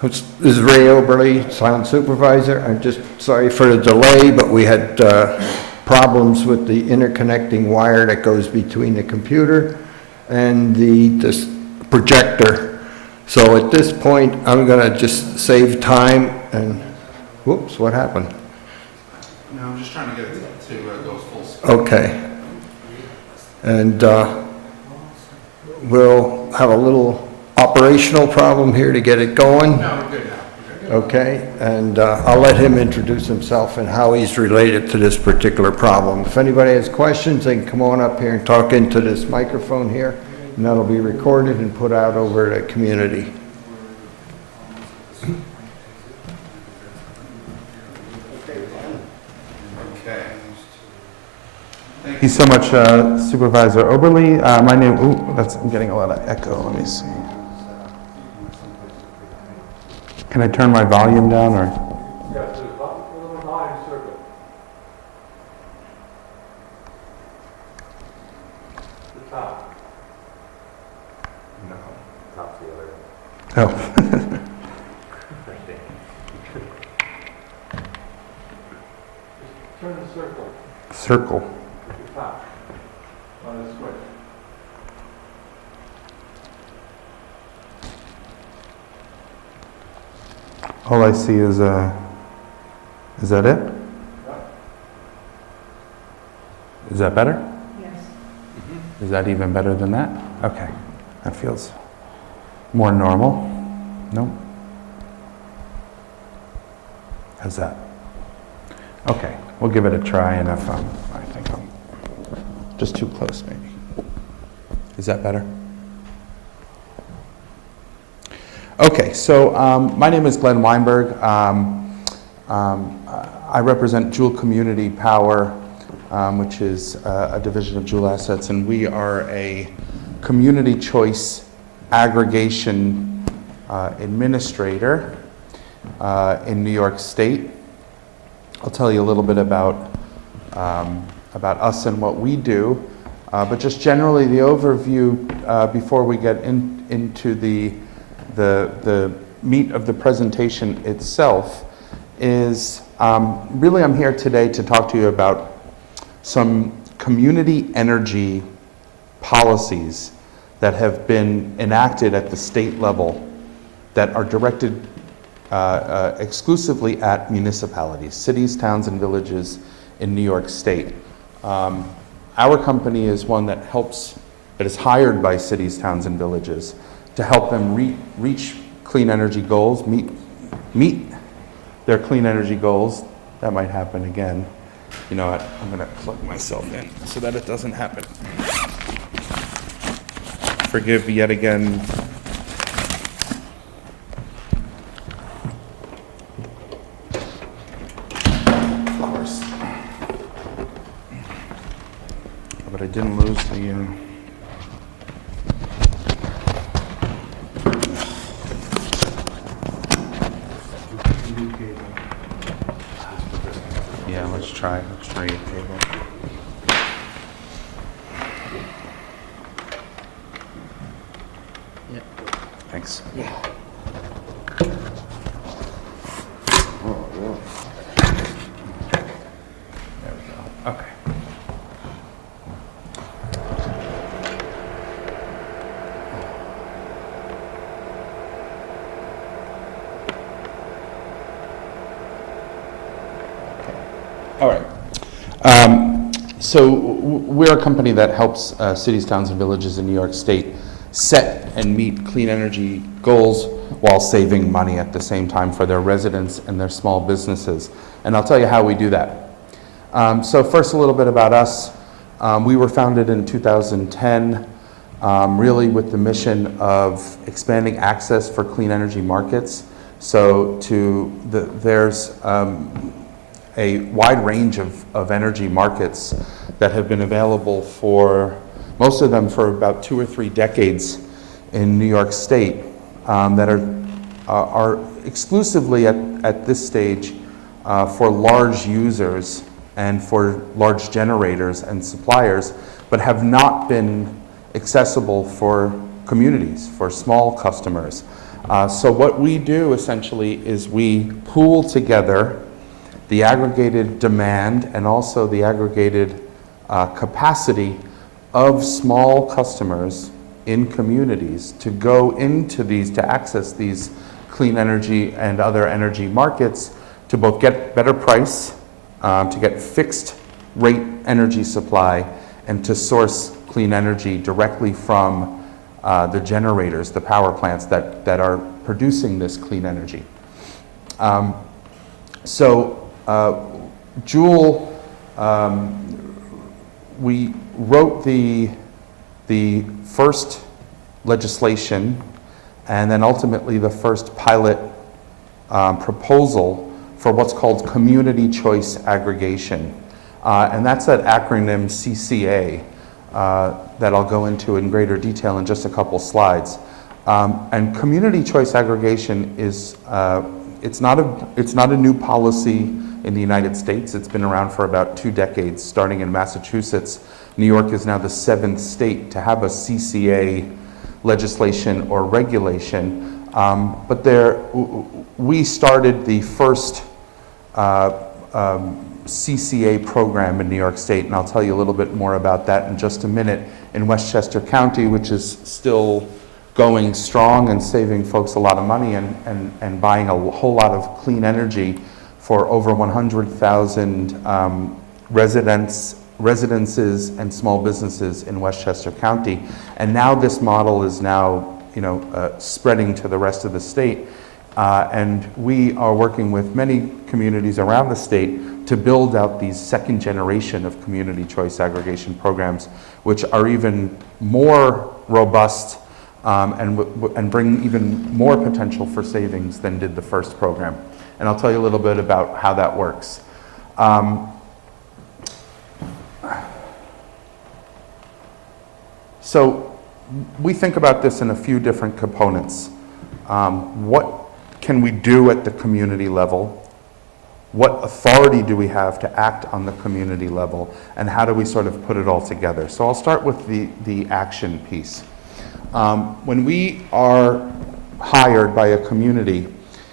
This is Ray Oberly, Sound Supervisor. I'm just sorry for the delay, but we had problems with the interconnecting wire that goes between the computer and this projector. So at this point, I'm going to just save time and, whoops, what happened? No, I'm just trying to get it to go full screen. Okay. And we'll have a little operational problem here to get it going. No, we're good now. We're good. Okay, and I'll let him introduce himself and how he's related to this particular problem. If anybody has questions, they can come on up here and talk into this microphone here, and that'll be recorded and put out over the community. Okay. Thank you so much, Supervisor Oberly. My name, I'm getting a lot of echo. Let me see. Can I turn my volume down or? Yes, there's a little volume circuit. The top. No, top's the other. Oh. Turn the circle Circle. at the top on the switch. All I see is that it? Is that better? Yes. Is that even better than that? Okay, that feels more normal. Nope. How's that? Okay, we'll give it a try, and if I think I'm just too close, maybe. Is that better? Okay, so my name is Glenn Weinberg. I represent Joule Community Power, which is a division of Joule Assets, and we are a community choice aggregation administrator in New York State. I'll tell you a little bit about us and what we do, but just generally the overview before we get into the meat of the presentation itself is really I'm here today to talk to you about some community energy policies that have been enacted at the state level that are directed exclusively at municipalities, cities, towns, and villages in New York State. Our company is one that is hired by cities, towns, and villages to help them reach clean energy goals, meet their clean energy goals. That might happen again. You know what? I'm going to plug myself in so that it doesn't happen. Forgive yet again. Flowers. But I didn't lose the... Yeah, let's try your cable. Yep. Thanks. Yeah. There we go. Okay. All right. So we're a company that helps cities, towns, and villages in New York State set and meet clean energy goals while saving money at the same time for their residents and their small businesses. And I'll tell you how we do that. So first, a little bit about us. We were founded in 2010, really with the mission of expanding access for clean energy markets. So there's a wide range of energy markets that have been available for, most of them for about 2 or 3 decades in New York State, that are exclusively at this stage for large users and for large generators and suppliers, but have not been accessible for communities, for small customers. So what we do essentially is we pool together the aggregated demand and also the aggregated capacity of small customers in communities to go into these, to access these clean energy and other energy markets, to both get better price, to get fixed rate energy supply, and to source clean energy directly from the generators, the power plants that are producing this clean energy. Joule, we wrote the first legislation and then ultimately the first pilot proposal for what's called community choice aggregation. And that's that acronym CCA that I'll go into in greater detail in just a couple slides. And community choice aggregation is, it's not a new policy in the United States. It's been around for about 2 decades, starting in Massachusetts. New York is now the 7th state to have a CCA legislation or regulation. But we started the first CCA program in New York State, and I'll tell you a little bit more about that in just a minute, in Westchester County, which is still going strong and saving folks a lot of money and buying a whole lot of clean energy for over 100,000 residences and small businesses in Westchester County. And now this model is now, spreading to the rest of the state. And we are working with many communities around the state to build out these second generation of community choice aggregation programs, which are even more robust and bring even more potential for savings than did the first program. And I'll tell you a little bit about how that works. So we think about this in a few different components. What can we do at the community level? What authority do we have to act on the community level? And how do we sort of put it all together? So I'll start with the action piece. When we are hired by a community,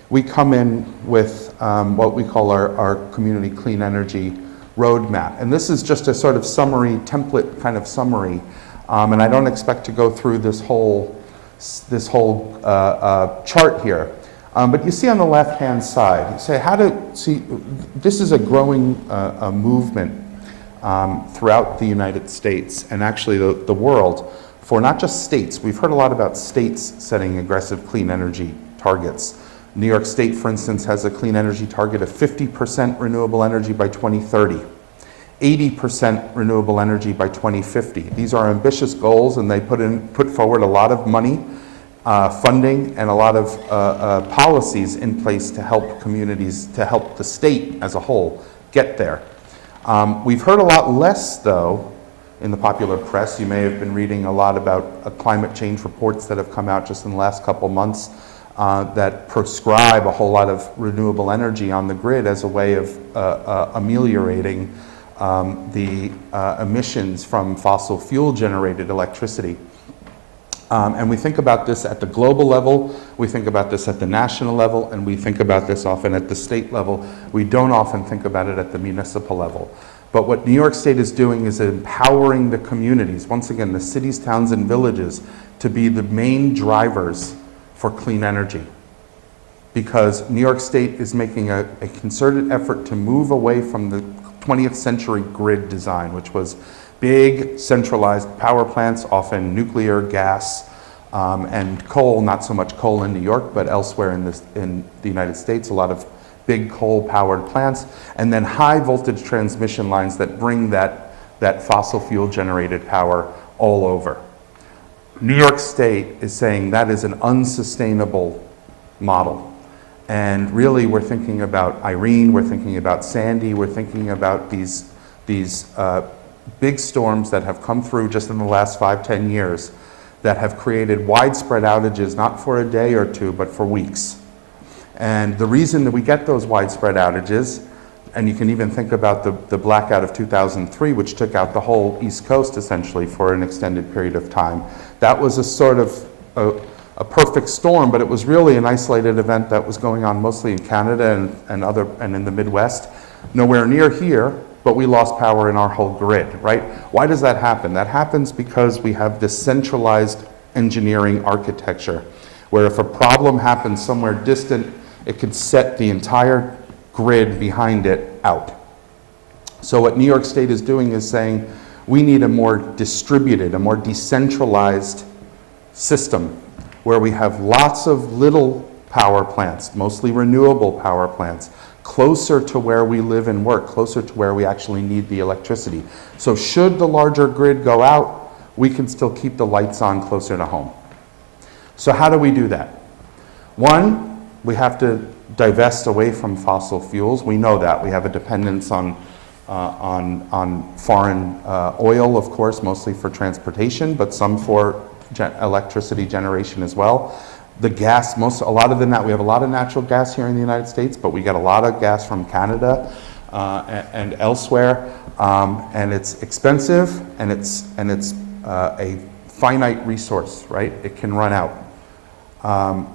we come in with what we call our community clean energy roadmap. And this is just a sort of summary, template kind of summary. And I don't expect to go through this whole chart here. But you see on the left-hand side, you say this is a growing movement throughout the United States and actually the world for not just states. We've heard a lot about states setting aggressive clean energy targets. New York State, for instance, has a clean energy target of 50% renewable energy by 2030, 80% renewable energy by 2050. These are ambitious goals, and they put forward a lot of money, funding, and a lot of policies in place to help communities, to help the state as a whole get there. We've heard a lot less, though, in the popular press. You may have been reading a lot about climate change reports that have come out just in the last couple months that prescribe a whole lot of renewable energy on the grid as a way of ameliorating the emissions from fossil fuel generated electricity. And we think about this at the global level, we think about this at the national level, and we think about this often at the state level. We don't often think about it at the municipal level. But what New York State is doing is empowering the communities, once again, the cities, towns, and villages, to be the main drivers for clean energy. Because New York State is making a concerted effort to move away from the 20th century grid design, which was big centralized power plants, often nuclear, gas, and coal, not so much coal in New York, but elsewhere in the United States, a lot of big coal-powered plants, and then high-voltage transmission lines that bring that fossil fuel-generated power all over. New York State is saying that is an unsustainable model. And really, we're thinking about Irene, we're thinking about Sandy, we're thinking about these big storms that have come through just in the last 5-10 years that have created widespread outages, not for a day or two, but for weeks. And the reason that we get those widespread outages And you can even think about the blackout of 2003, which took out the whole East Coast essentially for an extended period of time. That was a sort of a perfect storm, but it was really an isolated event that was going on mostly in Canada and in the Midwest. Nowhere near here, but we lost power in our whole grid, right? Why does that happen? That happens because we have this centralized engineering architecture, where if a problem happens somewhere distant, it could set the entire grid behind it out. So what New York State is doing is saying, we need a more distributed, a more decentralized system, where we have lots of little power plants, mostly renewable power plants, closer to where we live and work, closer to where we actually need the electricity. So should the larger grid go out, we can still keep the lights on closer to home. So how do we do that? One, we have to divest away from fossil fuels. We know that. We have a dependence on foreign oil, of course, mostly for transportation, but some for electricity generation as well. The gas, a lot of we have a lot of natural gas here in the United States, but we get a lot of gas from Canada and elsewhere, and it's expensive, and it's a finite resource, right? It can run out.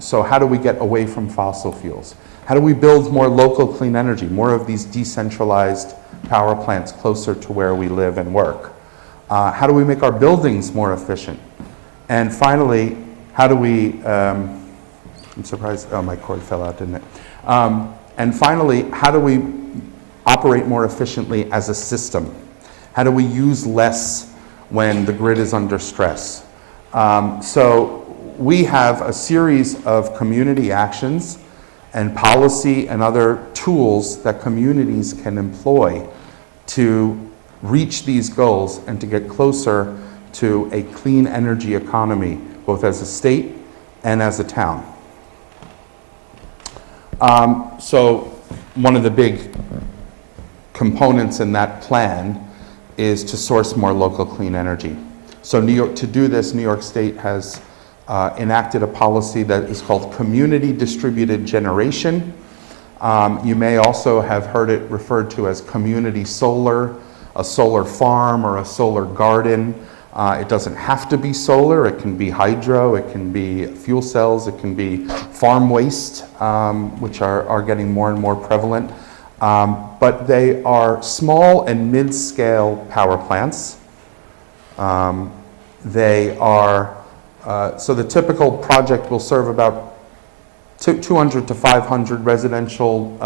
So how do we get away from fossil fuels? How do we build more local clean energy, more of these decentralized power plants closer to where we live and work? How do we make our buildings more efficient? And finally, how do we, I'm surprised, oh, my cord fell out, didn't it? And finally, how do we operate more efficiently as a system? How do we use less when the grid is under stress? So we have a series of community actions and policy and other tools that communities can employ to reach these goals and to get closer to a clean energy economy, both as a state and as a town. So one of the big components in that plan is to source more local clean energy. So to do this, New York State has enacted a policy that is called community distributed generation. You may also have heard it referred to as community solar, a solar farm, or a solar garden. It doesn't have to be solar. It can be hydro, it can be fuel cells, it can be farm waste, which are getting more and more prevalent. But they are small and mid-scale power plants. They are, so the typical project will serve about 200 to 500 residential,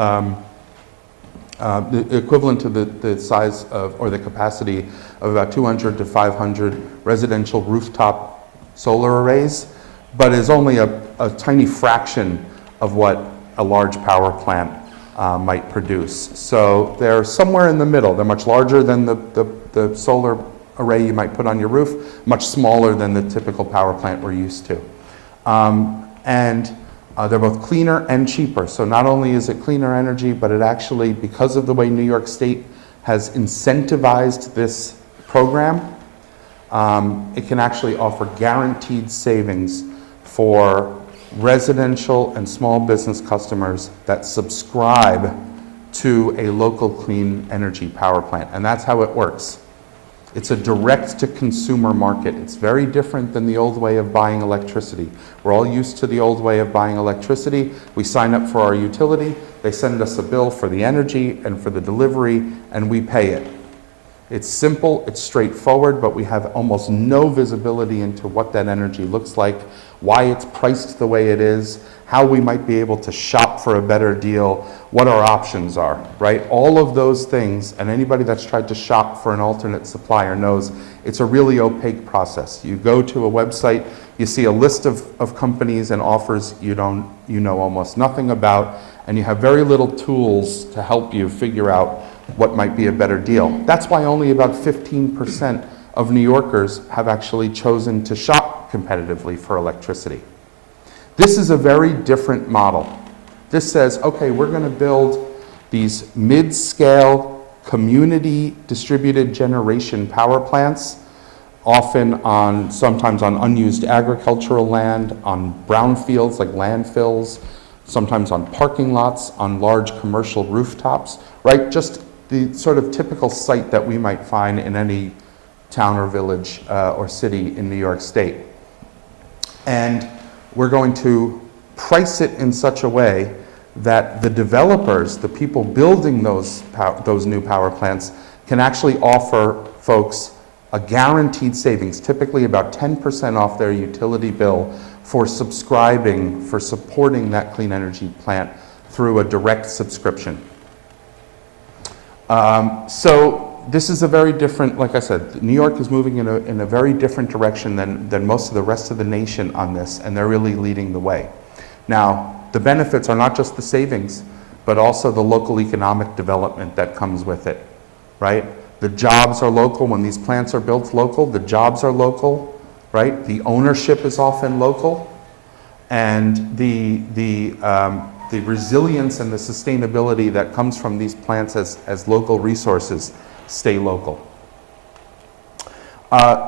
the equivalent to the size of, or the capacity of about 200 to 500 residential rooftop solar arrays, but is only a tiny fraction of what a large power plant might produce. So they're somewhere in the middle. They're much larger than the solar array you might put on your roof, much smaller than the typical power plant we're used to. They're both cleaner and cheaper. So not only is it cleaner energy, but it actually, because of the way New York State has incentivized this program, it can actually offer guaranteed savings for residential and small business customers that subscribe to a local clean energy power plant. And that's how it works. It's a direct-to-consumer market. It's very different than the old way of buying electricity. We're all used to the old way of buying electricity. We sign up for our utility, they send us a bill for the energy and for the delivery, and we pay it. It's simple, it's straightforward, but we have almost no visibility into what that energy looks like, why it's priced the way it is, how we might be able to shop for a better deal, what our options are, right? All of those things, and anybody that's tried to shop for an alternate supplier knows it's a really opaque process. You go to a website, you see a list of companies and offers you know almost nothing about, and you have very little tools to help you figure out what might be a better deal. That's why only about 15% of New Yorkers have actually chosen to shop competitively for electricity. This is a very different model. This says, okay, we're going to build these mid-scale community distributed generation power plants, sometimes on unused agricultural land, on brownfields like landfills, sometimes on parking lots, on large commercial rooftops, right? Just the sort of typical site that we might find in any town or village or city in New York State. And we're going to price it in such a way that the developers, the people building those new power plants, can actually offer folks a guaranteed savings, typically about 10% off their utility bill for subscribing, for supporting that clean energy plant through a direct subscription. So this is a very different, like I said, New York is moving in a very different direction than most of the rest of the nation on this, and they're really leading the way. Now, the benefits are not just the savings, but also the local economic development that comes with it, right? The jobs are local. When these plants are built local, the jobs are local, right? The ownership is often local, and the resilience and the sustainability that comes from these plants as local resources stay local.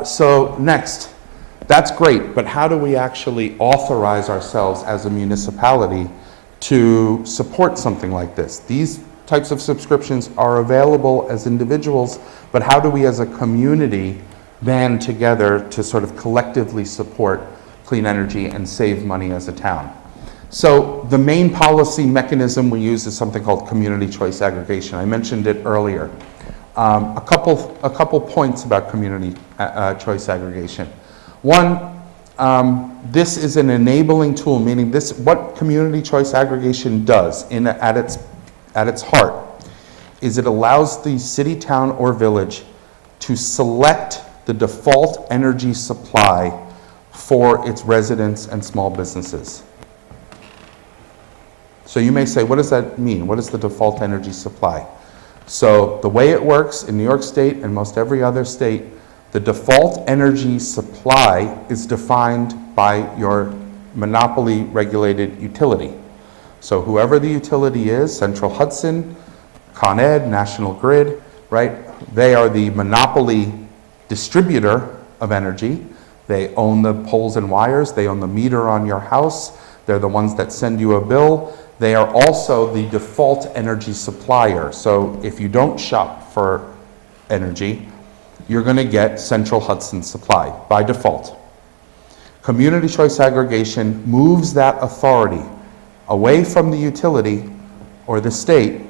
So next, that's great, but how do we actually authorize ourselves as a municipality to support something like this? These types of subscriptions are available as individuals, but how do we as a community band together to sort of collectively support clean energy and save money as a town? So the main policy mechanism we use is something called community choice aggregation. I mentioned it earlier. A couple points about community choice aggregation. One, this is an enabling tool, meaning what community choice aggregation does at its heart is it allows the city, town, or village to select the default energy supply for its residents and small businesses. So you may say, what does that mean? What is the default energy supply? So the way it works in New York State and most every other state, the default energy supply is defined by your monopoly regulated utility. So whoever the utility is, Central Hudson, Con Ed, National Grid, right? They are the monopoly distributor of energy. They own the poles and wires. They own the meter on your house. They're the ones that send you a bill. They are also the default energy supplier. So if you don't shop for energy, you're going to get Central Hudson Supply by default. Community choice aggregation moves that authority away from the utility or the state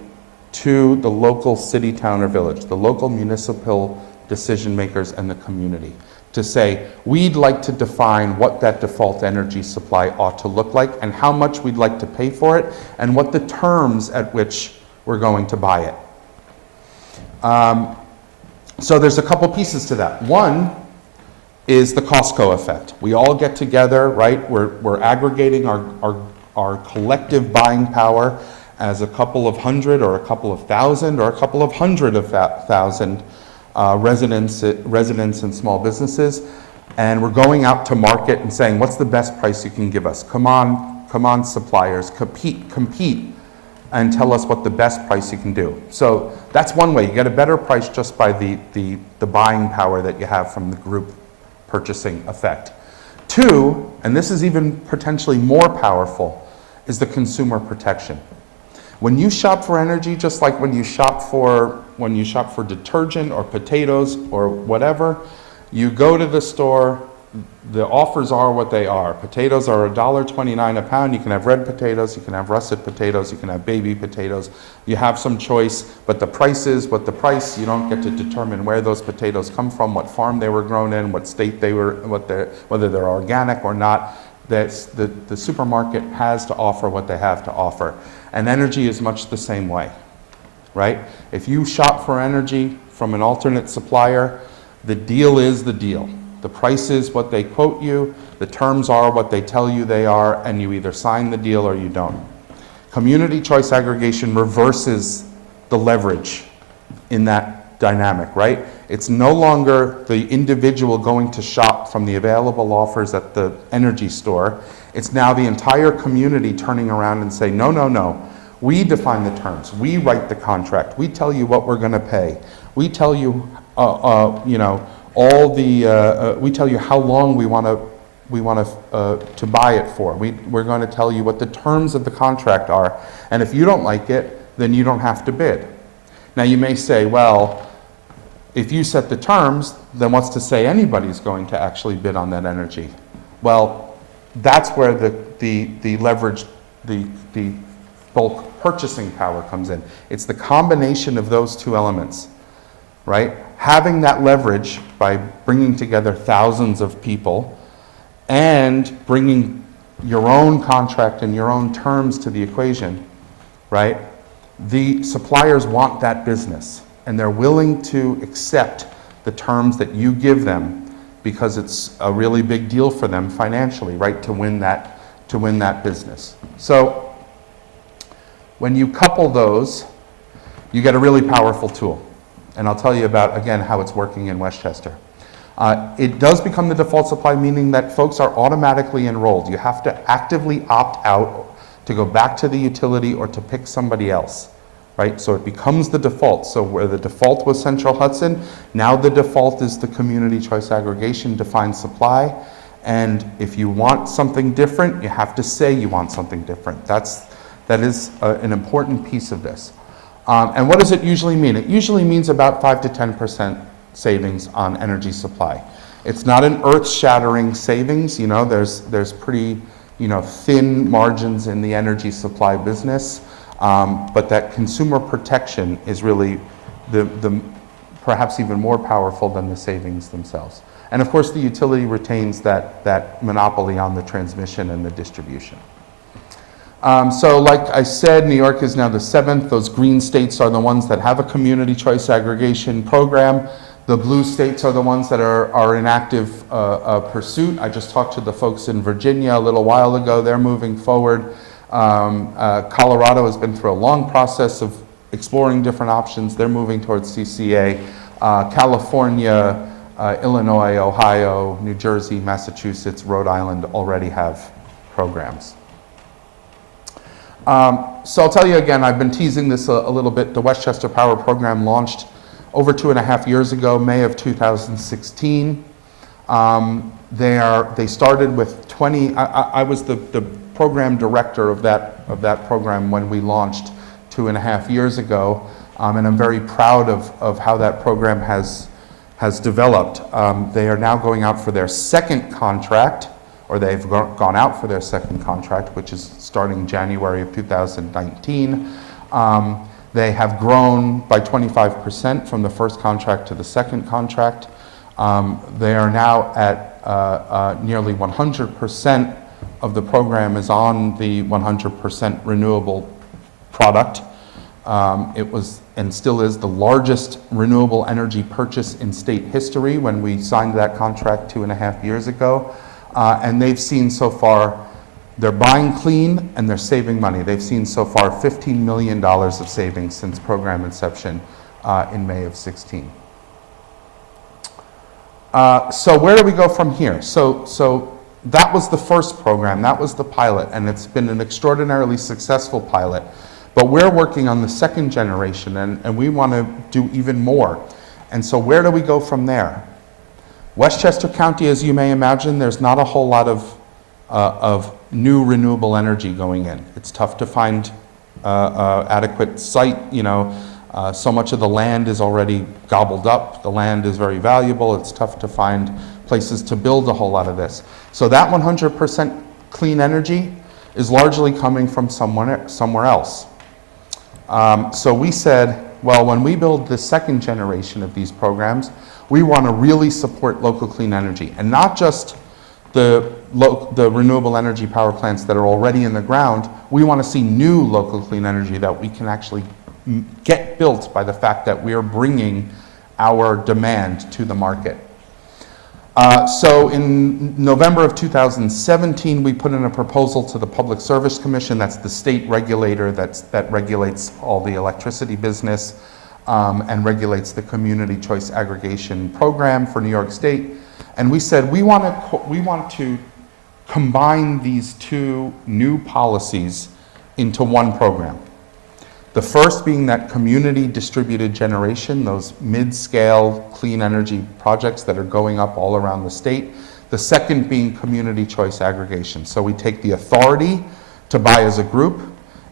to the local city, town, or village, the local municipal decision makers and the community, to say, we'd like to define what that default energy supply ought to look like and how much we'd like to pay for it and what the terms at which we're going to buy it. So there's a couple pieces to that. One is the Costco effect. We all get together, right? We're aggregating our collective buying power as a couple of hundred or a couple of thousand or a couple of thousand residents and small businesses, and we're going out to market and saying, what's the best price you can give us? Come on suppliers, compete and tell us what the best price you can do. So that's one way. You get a better price just by the buying power that you have from the group purchasing effect. Two, and this is even potentially more powerful, is the consumer protection. When you shop for energy, just like when you shop for detergent or potatoes or whatever, you go to the store, the offers are what they are. Potatoes are $1.29 a pound. You can have red potatoes, you can have russet potatoes, you can have baby potatoes. You have some choice, but the price is what the price. You don't get to determine where those potatoes come from, what farm they were grown in, what state they were, whether they're organic or not. The supermarket has to offer what they have to offer. And energy is much the same way, right? If you shop for energy from an alternate supplier, the deal is the deal. The price is what they quote you, the terms are what they tell you they are, and you either sign the deal or you don't. Community choice aggregation reverses the leverage in that dynamic, right? It's no longer the individual going to shop from the available offers at the energy store. It's now the entire community turning around and saying, no, no, no. We define the terms. We write the contract. We tell you what we're going to pay. We tell you, we tell you how long we want to to buy it for. We're going to tell you what the terms of the contract are, and if you don't like it, then you don't have to bid. Now you may say, well, if you set the terms, then what's to say anybody's going to actually bid on that energy? Well, that's where the leverage, the bulk purchasing power comes in. It's the combination of those two elements, right? Having that leverage by bringing together thousands of people and bringing your own contract and your own terms to the equation, right? The suppliers want that business, and they're willing to accept the terms that you give them because it's a really big deal for them financially, right, to win that business. So when you couple those, you get a really powerful tool. And I'll tell you about, again, how it's working in Westchester. It does become the default supply, meaning that folks are automatically enrolled. You have to actively opt out to go back to the utility or to pick somebody else, right? So it becomes the default. So where the default was Central Hudson, now the default is the community choice aggregation defined supply. And if you want something different, you have to say you want something different. That is an important piece of this. And what does it usually mean? It usually means about 5 to 10% savings on energy supply. It's not an earth-shattering savings. You know, there's pretty, thin margins in the energy supply business, but that consumer protection is really the perhaps even more powerful than the savings themselves. And of course, the utility retains that monopoly on the transmission and the distribution. So like I said, New York is now the 7th. Those green states are the ones that have a community choice aggregation program. The blue states are the ones that are in active pursuit. I just talked to the folks in Virginia a little while ago. They're moving forward. Colorado has been through a long process of exploring different options. They're moving towards CCA. California, Illinois, Ohio, New Jersey, Massachusetts, Rhode Island already have programs. So I'll tell you again, I've been teasing this a little bit. The Westchester Power Program launched over 2.5 years ago, May of 2016. They started with 20, I was the program director of that program when we launched 2.5 years ago, and I'm very proud of how that program has developed. They are now going out for their second contract, or they've gone out for their second contract, which is starting January of 2019. They have grown by 25% from the first contract to the second contract. They are now at nearly 100% of the program is on the 100% renewable product. It was and still is the largest renewable energy purchase in state history when we signed that contract 2.5 years ago. And they've seen so far, they're buying clean and they're saving money. They've seen so far $15 million of savings since program inception in May of 16. So where do we go from here? So that was the first program, that was the pilot, and it's been an extraordinarily successful pilot. But we're working on the second generation, and we want to do even more. And so where do we go from there? Westchester County, as you may imagine, there's not a whole lot of new renewable energy going in. It's tough to find adequate site. So much of the land is already gobbled up. The land is very valuable. It's tough to find places to build a whole lot of this. So that 100% clean energy is largely coming from somewhere else. So we said, well, when we build the second generation of these programs, we want to really support local clean energy, and not just the renewable energy power plants that are already in the ground. We want to see new local clean energy that we can actually get built by the fact that we are bringing our demand to the market. So in November of 2017, we put in a proposal to the Public Service Commission, that's the state regulator that regulates all the electricity business and regulates the community choice aggregation program for New York State. And we said we want to combine these two new policies into one program. The first being that community distributed generation, those mid-scale clean energy projects that are going up all around the state. The second being community choice aggregation. So we take the authority to buy as a group,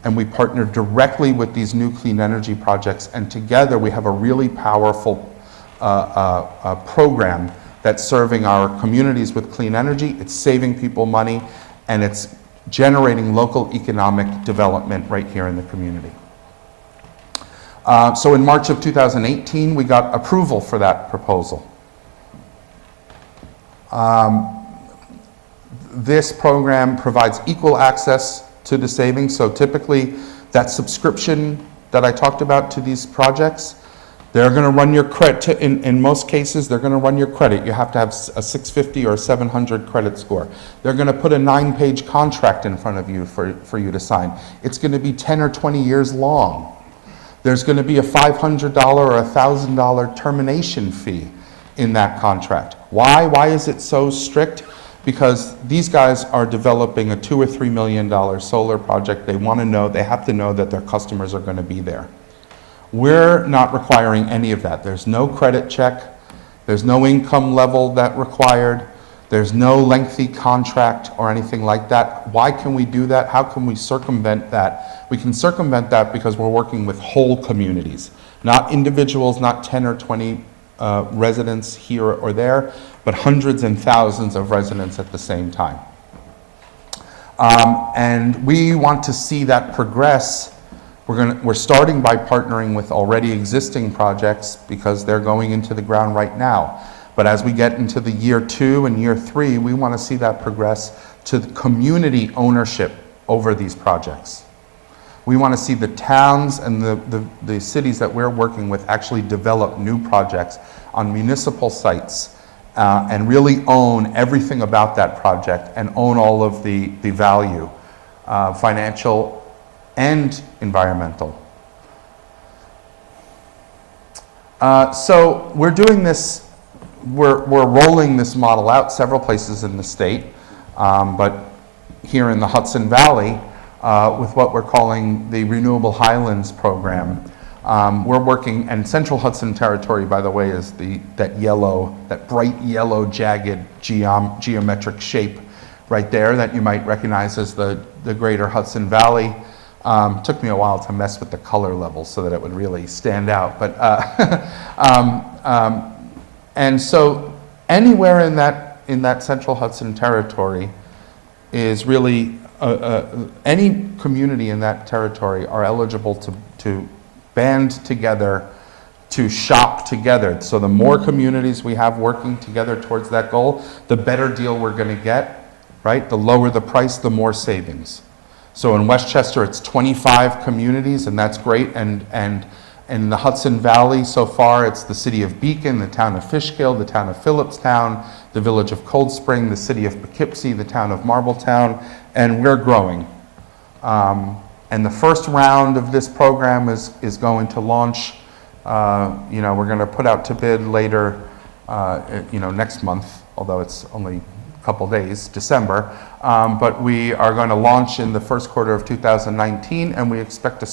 and we partner directly with these new clean energy projects, and together we have a really powerful program that's serving our communities with clean energy. It's saving people money, and it's generating local economic development right here in the community. So in March of 2018, we got approval for that proposal. This program provides equal access to the savings. So typically, that subscription that I talked about to these projects, they're going to run your credit. In most cases, they're going to run your credit. You have to have a 650 or 700 credit score. They're going to put a 9-page contract in front of you for you to sign. It's going to be 10 or 20 years long. There's going to be a $500 or $1,000 termination fee in that contract. Why? Why is it so strict? Because these guys are developing a $2 or $3 million solar project. They want to know, they have to know that their customers are going to be there. We're not requiring any of that. There's no credit check. There's no income level that required. There's no lengthy contract or anything like that. Why can we do that? How can we circumvent that? We can circumvent that because we're working with whole communities, not individuals, not 10 or 20 residents here or there, but hundreds and thousands of residents at the same time. And we want to see that progress. We're starting by partnering with already existing projects because they're going into the ground right now. But as we get into the year 2 and year 3, we want to see that progress to the community ownership over these projects. We want to see the towns and the cities that we're working with actually develop new projects on municipal sites and really own everything about that project and own all of the value, financial and environmental. So we're doing this, we're rolling this model out several places in the state, but here in the Hudson Valley, with what we're calling the Renewable Highlands program. We're working, and Central Hudson Territory, by the way, is that bright yellow jagged geometric shape right there that you might recognize as the greater Hudson Valley. Took me a while to mess with the color levels so that it would really stand out. But and so anywhere in that Central Hudson Territory is really any community in that territory are eligible to band together, to shop together. So the more communities we have working together towards that goal, the better deal we're going to get, right? The lower the price, the more savings. So in Westchester, it's 25 communities, and that's great. And in the Hudson Valley, so far, it's the city of Beacon, the town of Fishkill, the town of Phillipstown, the village of Cold Spring, the city of Poughkeepsie, the town of Marbletown, and we're growing. And the first round of this program is going to launch. We're going to put out to bid later, next month, although it's only a couple days, December. But we are going to launch in the first quarter of 2019, and we expect a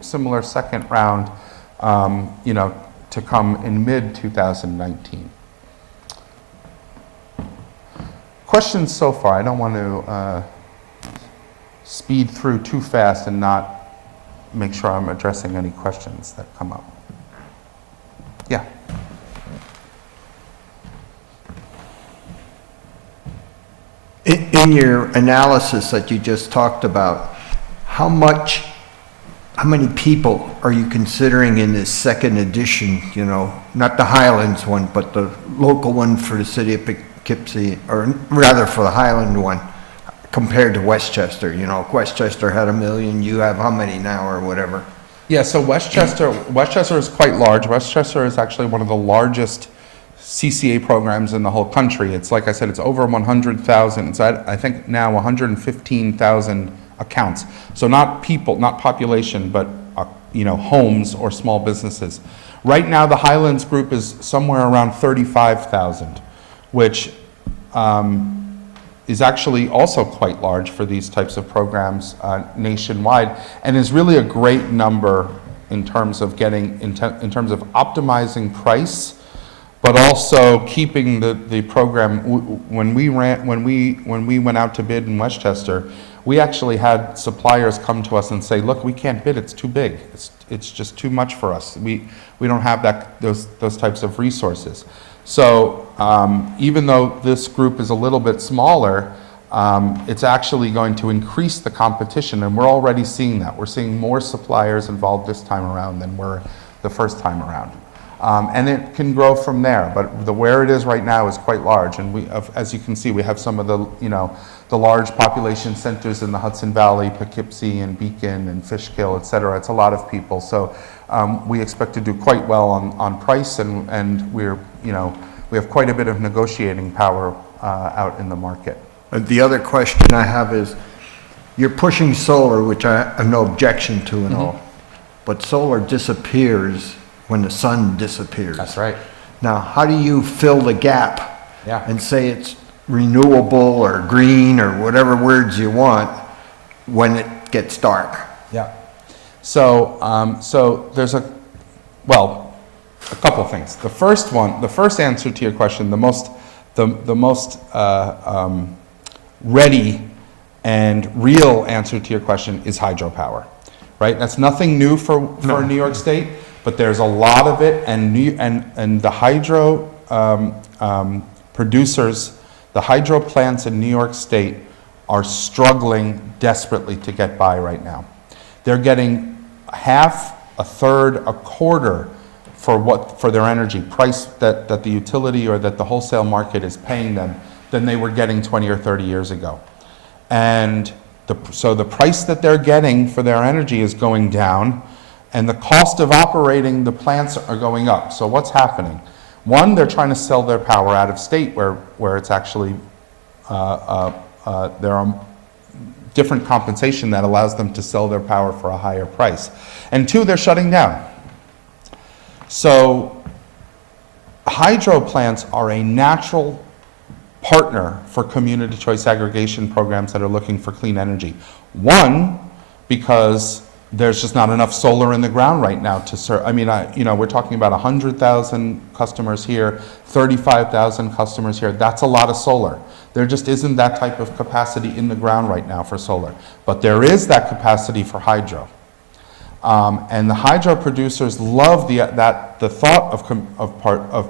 similar second round, to come in mid-2019. Questions so far? I don't want to speed through too fast and not make sure I'm addressing any questions that come up. Yeah. In your analysis that you just talked about, how many people are you considering in this second edition, not the Highlands one, but the local one for the city of Poughkeepsie, or rather for the Highland one, compared to Westchester? Westchester had 1 million, you have how many now or whatever? Yeah, so Westchester is quite large. Westchester is actually one of the largest CCA programs in the whole country. It's, like I said, it's over 100,000. It's at, I think now 115,000 accounts. So not people, not population, but homes or small businesses. Right now, the Highlands group is somewhere around 35,000, which is actually also quite large for these types of programs nationwide, and is really a great number in terms of getting, in terms of optimizing price but also keeping the program, when we went out to bid in Westchester, we actually had suppliers come to us and say, look, we can't bid, it's too big. It's just too much for us. We don't have those types of resources. So even though this group is a little bit smaller, it's actually going to increase the competition, and we're already seeing that. We're seeing more suppliers involved this time around than were the first time around. And it can grow from there, but where it is right now is quite large. And as you can see, we have some of the large population centers in the Hudson Valley, Poughkeepsie and Beacon and Fishkill, et cetera. It's a lot of people. So we expect to do quite well on price, and we have quite a bit of negotiating power out in the market. The other question I have is, you're pushing solar, which I have no objection to and all, but solar disappears when the sun disappears. That's right. Now, how do you fill the gap Yeah. and say it's renewable or green or whatever words you want when it gets dark? Yeah. So there's a couple things. The first answer to your question, the most ready and real answer to your question is hydropower, right? That's nothing new for New York State, but there's a lot of it, and the hydro producers, the hydro plants in New York State are struggling desperately to get by right now. They're getting half, a third, a quarter for their energy price that the utility or that the wholesale market is paying them than they were getting 20 or 30 years ago. And so the price that they're getting for their energy is going down, and the cost of operating the plants are going up. So what's happening? One, they're trying to sell their power out of state where it's actually, there are different compensation that allows them to sell their power for a higher price. And two, they're shutting down. So hydro plants are a natural partner for community choice aggregation programs that are looking for clean energy. One, because there's just not enough solar in the ground right now to serve. I mean, we're talking about 100,000 customers here, 35,000 customers here. That's a lot of solar. There just isn't that type of capacity in the ground right now for solar. But there is that capacity for hydro. And the hydro producers love the thought of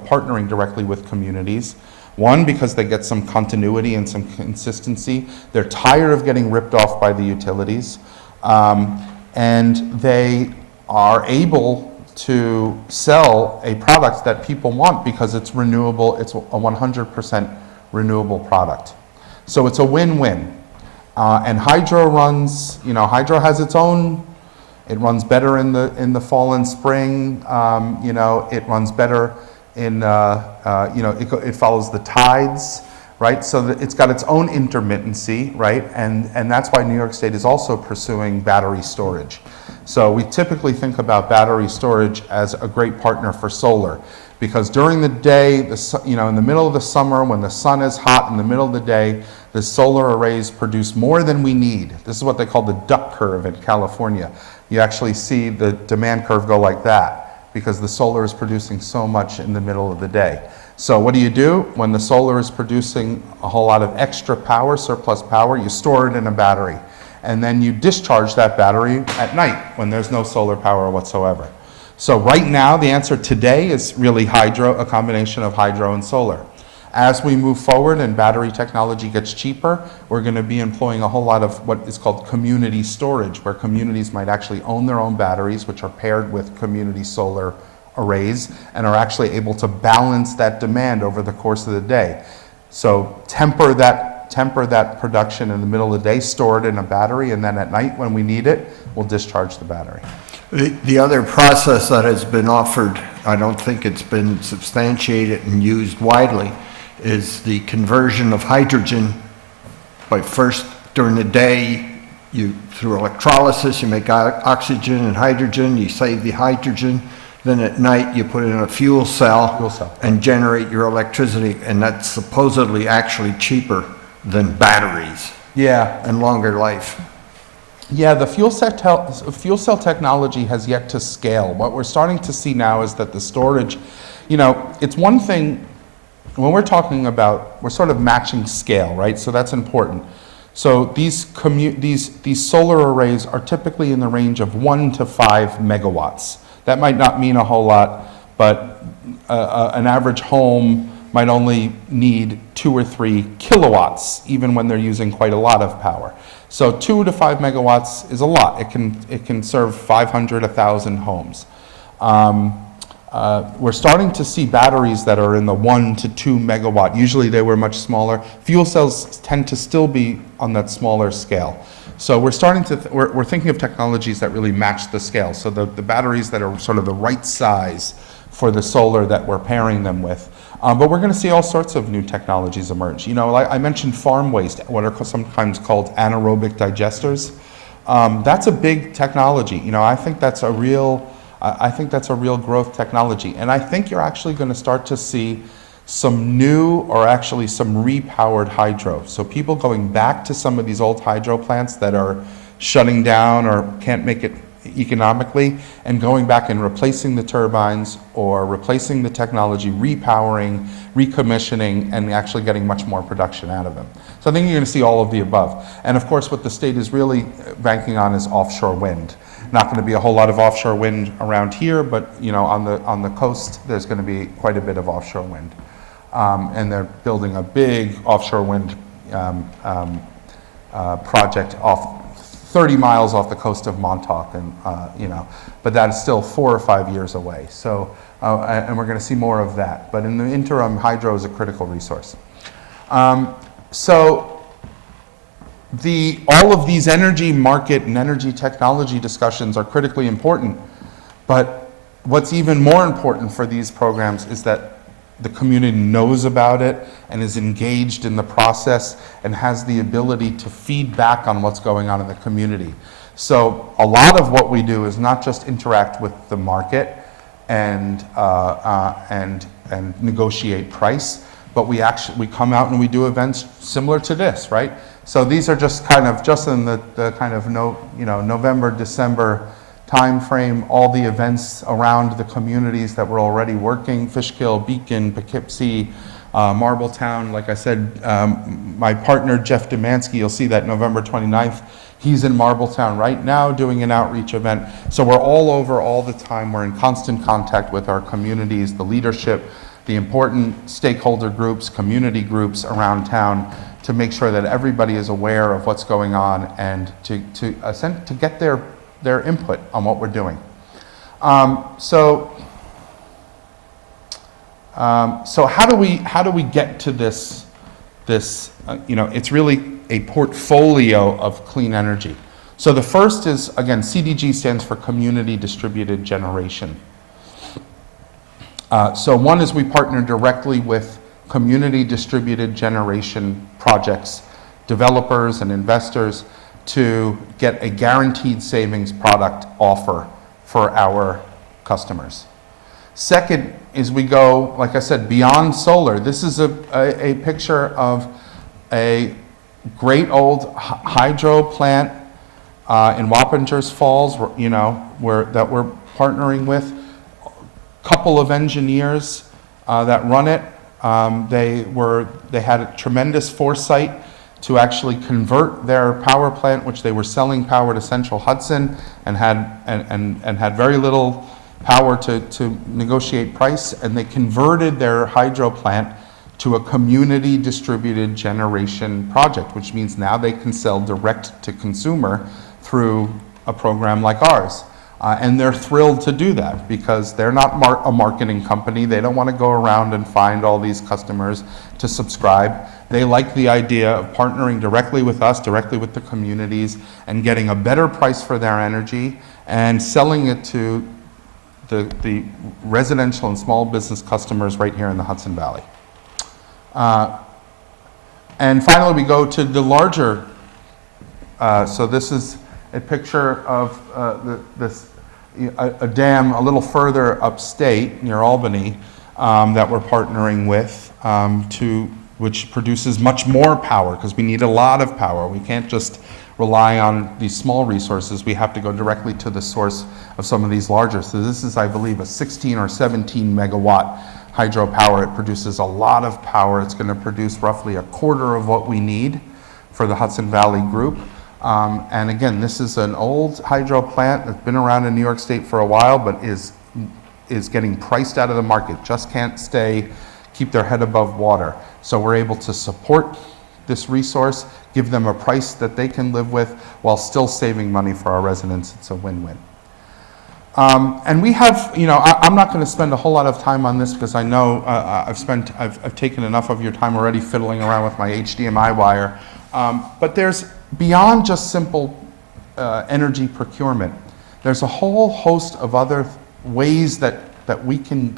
partnering directly with communities. One, because they get some continuity and some consistency. They're tired of getting ripped off by the utilities. And they are able to sell a product that people want because it's renewable. It's a 100% renewable product. So it's a win-win. And hydro hydro has its own. It runs better in the fall and spring. It runs better in it follows the tides, right? So it's got its own intermittency, right? And that's why New York State is also pursuing battery storage. So we typically think about battery storage as a great partner for solar, because during the day, in the middle of the summer when the sun is hot in the middle of the day, the solar arrays produce more than we need. This is what they call the duck curve in California. You actually see the demand curve go like that, because the solar is producing so much in the middle of the day. So what do? When the solar is producing a whole lot of extra power, surplus power, you store it in a battery. And then you discharge that battery at night when there's no solar power whatsoever. So right now, the answer today is really hydro, a combination of hydro and solar. As we move forward and battery technology gets cheaper, we're going to be employing a whole lot of what is called community storage, where communities might actually own their own batteries, which are paired with community solar arrays, and are actually able to balance that demand over the course of the day. So temper that production in the middle of the day, store it in a battery, and then at night when we need it, we'll discharge the battery. The other process that has been offered, I don't think it's been substantiated and used widely, is the conversion of hydrogen. By first, during the day, through electrolysis, you make oxygen and hydrogen, you save the hydrogen. Then at night, you put it in a fuel cell and generate your electricity, and that's supposedly actually cheaper than batteries. Yeah. And longer life. Yeah, the fuel cell technology has yet to scale. What we're starting to see now is that the storage, you know, it's one thing, when we're talking about, we're sort of matching scale, right? So that's important. So these solar arrays are typically in the range of 1 to 5 megawatts. That might not mean a whole lot, but an average home might only need 2 or 3 kilowatts, even when they're using quite a lot of power. So 2 to 5 megawatts is a lot. It can serve 500, 1,000 homes. We're starting to see batteries that are in the 1 to 2 megawatt. Usually they were much smaller. Fuel cells tend to still be on that smaller scale. So we're starting to, we're thinking of technologies that really match the scale. So the batteries that are sort of the right size for the solar that we're pairing them with. But we're going to see all sorts of new technologies emerge. You know, like I mentioned farm waste, what are sometimes called anaerobic digesters. That's a big technology. You know, I think that's a real growth technology. And I think you're actually going to start to see some new, or actually some repowered hydro. So people going back to some of these old hydro plants that are shutting down or can't make it economically, and going back and replacing the turbines or replacing the technology, repowering, recommissioning, and actually getting much more production out of them. So I think you're going to see all of the above. And of course, what the state is really banking on is offshore wind. Not going to be a whole lot of offshore wind around here, but you know, on the coast, there's going to be quite a bit of offshore wind. And they're building a big offshore wind project off 30 miles off the coast of Montauk, and you know, but that is still 4 or 5 years away. So, and we're going to see more of that. But in the interim, hydro is a critical resource. So, all of these energy market and energy technology discussions are critically important. But what's even more important for these programs is that the community knows about it and is engaged in the process and has the ability to feed back on what's going on in the community. So a lot of what we do is not just interact with the market and negotiate price, but we come out and we do events similar to this, right? So these are just kind of in the kind of November, December time frame, all the events around the communities that we're already working, Fishkill, Beacon, Poughkeepsie, Marbletown. Like I said, my partner, Jeff Demansky, you'll see that November 29th, he's in Marbletown right now doing an outreach event. So we're all over all the time. We're in constant contact with our communities, the leadership, the important stakeholder groups, community groups around town, to make sure that everybody is aware of what's going on and to get their input on what we're doing. So how do we get to this? It's really a portfolio of clean energy. So the first is, again, CDG stands for Community Distributed Generation. So one is we partner directly with community distributed generation projects, developers and investors, to get a guaranteed savings product offer for our customers. Second is we go, like I said, beyond solar. This is a picture of a great old hydro plant in Wappingers Falls, that we're partnering with. A couple of engineers that run it. They had a tremendous foresight to actually convert their power plant, which they were selling power to Central Hudson, and had very little power to negotiate price, and they converted their hydro plant to a community distributed generation project, which means now they can sell direct to consumer through a program like ours. And they're thrilled to do that because they're not a marketing company. They don't want to go around and find all these customers to subscribe. They like the idea of partnering directly with us, directly with the communities, and getting a better price for their energy and selling it to the residential and small business customers right here in the Hudson Valley. And finally, we go to the larger, so this is a picture of a dam a little further upstate near Albany that we're partnering with which produces much more power, because we need a lot of power. We can't just rely on these small resources. We have to go directly to the source of some of these larger. So this is, I believe, a 16 or 17 megawatt hydropower. It produces a lot of power. It's going to produce roughly a quarter of what we need for the Hudson Valley Group. And again, this is an old hydro plant that's been around in New York State for a while, but is getting priced out of the market, just can't keep their head above water. So we're able to support this resource, give them a price that they can live with while still saving money for our residents. It's a win-win. And we have, I'm not going to spend a whole lot of time on this because I know I've taken enough of your time already fiddling around with my HDMI wire. But there's, beyond just simple energy procurement, there's a whole host of other ways that we can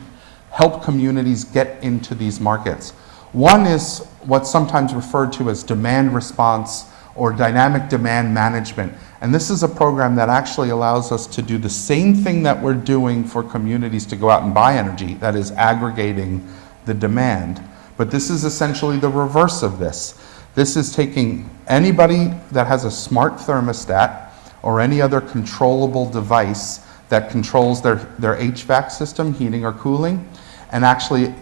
help communities get into these markets. One is what's sometimes referred to as demand response or dynamic demand management. And this is a program that actually allows us to do the same thing that we're doing for communities to go out and buy energy, that is aggregating the demand. But this is essentially the reverse of this. This is taking anybody that has a smart thermostat or any other controllable device that controls their HVAC system, heating or cooling, and actually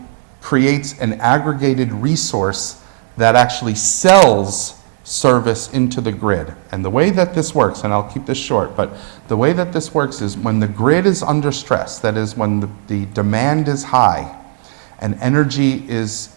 creates an aggregated resource that actually sells service into the grid. And the way that this works, and I'll keep this short, but the way that this works is when the grid is under stress, that is when the demand is high and energy is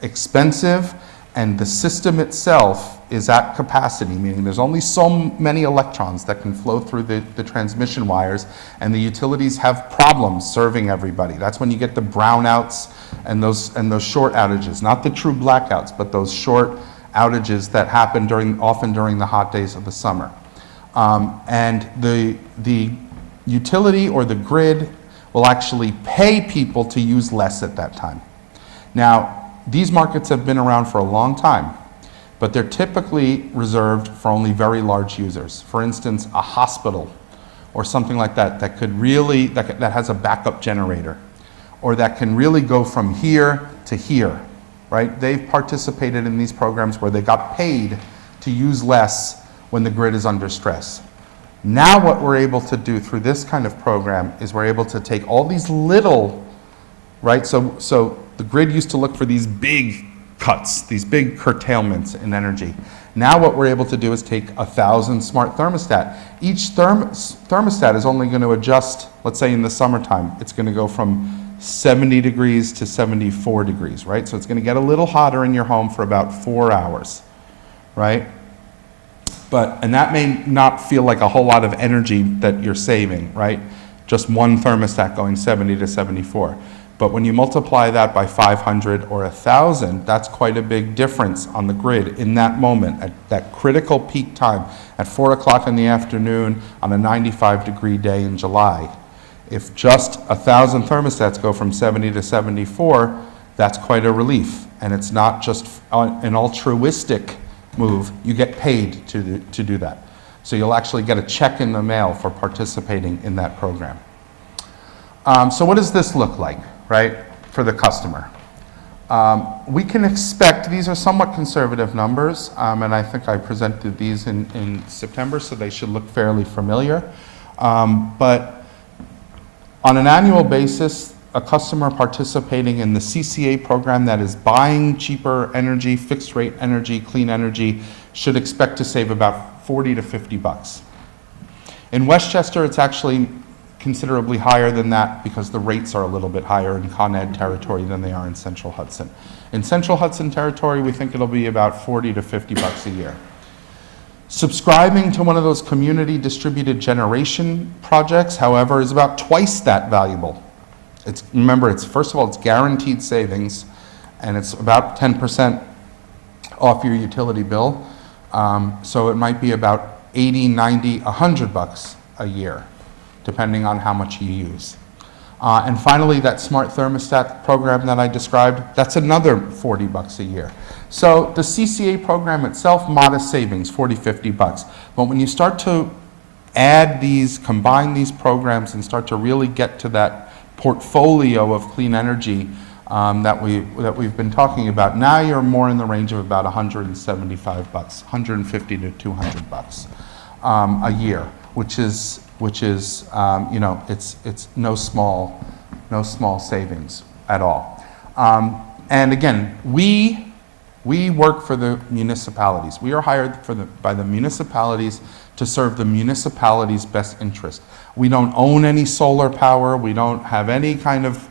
expensive and the system itself is at capacity, meaning there's only so many electrons that can flow through the transmission wires, and the utilities have problems serving everybody. That's when you get the brownouts and those short outages, not the true blackouts, but those short outages that happen often during the hot days of the summer. And the utility or the grid will actually pay people to use less at that time. Now, these markets have been around for a long time, but they're typically reserved for only very large users. For instance, a hospital or something like that that has a backup generator, or that can really go from here to here, right? They've participated in these programs where they got paid to use less when the grid is under stress. Now what we're able to do through this kind of program is we're able to take all these little, right? So the grid used to look for these big cuts, these big curtailments in energy. Now what we're able to do is take 1,000 smart thermostat. Each thermostat is only going to adjust, let's say in the summertime, it's going to go from 70 degrees to 74 degrees, right? So it's going to get a little hotter in your home for about 4 hours, right? And that may not feel like a whole lot of energy that you're saving, right? Just one thermostat going 70 to 74. But when you multiply that by 500 or 1,000, that's quite a big difference on the grid in that moment, at that critical peak time, at 4 o'clock in the afternoon on a 95-degree day in July. If just 1,000 thermostats go from 70 to 74, that's quite a relief. And it's not just an altruistic move. You get paid to do that. So you'll actually get a check in the mail for participating in that program. So what does this look like, right, for the customer? We can expect, these are somewhat conservative numbers, and I think I presented these in September, so they should look fairly familiar. But on an annual basis, a customer participating in the CCA program that is buying cheaper energy, fixed rate energy, clean energy, should expect to save about 40 to 50 bucks. In Westchester, it's actually considerably higher than that because the rates are a little bit higher in Con Ed territory than they are in Central Hudson. In Central Hudson territory, we think it'll be about 40 to 50 bucks a year. Subscribing to one of those community distributed generation projects, however, is about twice that valuable. Remember, first of all, it's guaranteed savings, and it's about 10% off your utility bill. So it might be about 80, 90, 100 bucks a year, depending on how much you use. And finally, that smart thermostat program that I described, that's another 40 bucks a year. So the CCA program itself, modest savings, 40, 50 bucks. But when you start to combine these programs and start to really get to that portfolio of clean energy that we've been talking about, now you're more in the range of about 175 bucks, 150 to 200 bucks a year, which is it's no small savings. at all. And again, we work for the municipalities. We are hired by the municipalities to serve the municipalities' best interest. We don't own any solar power. We don't have any kind of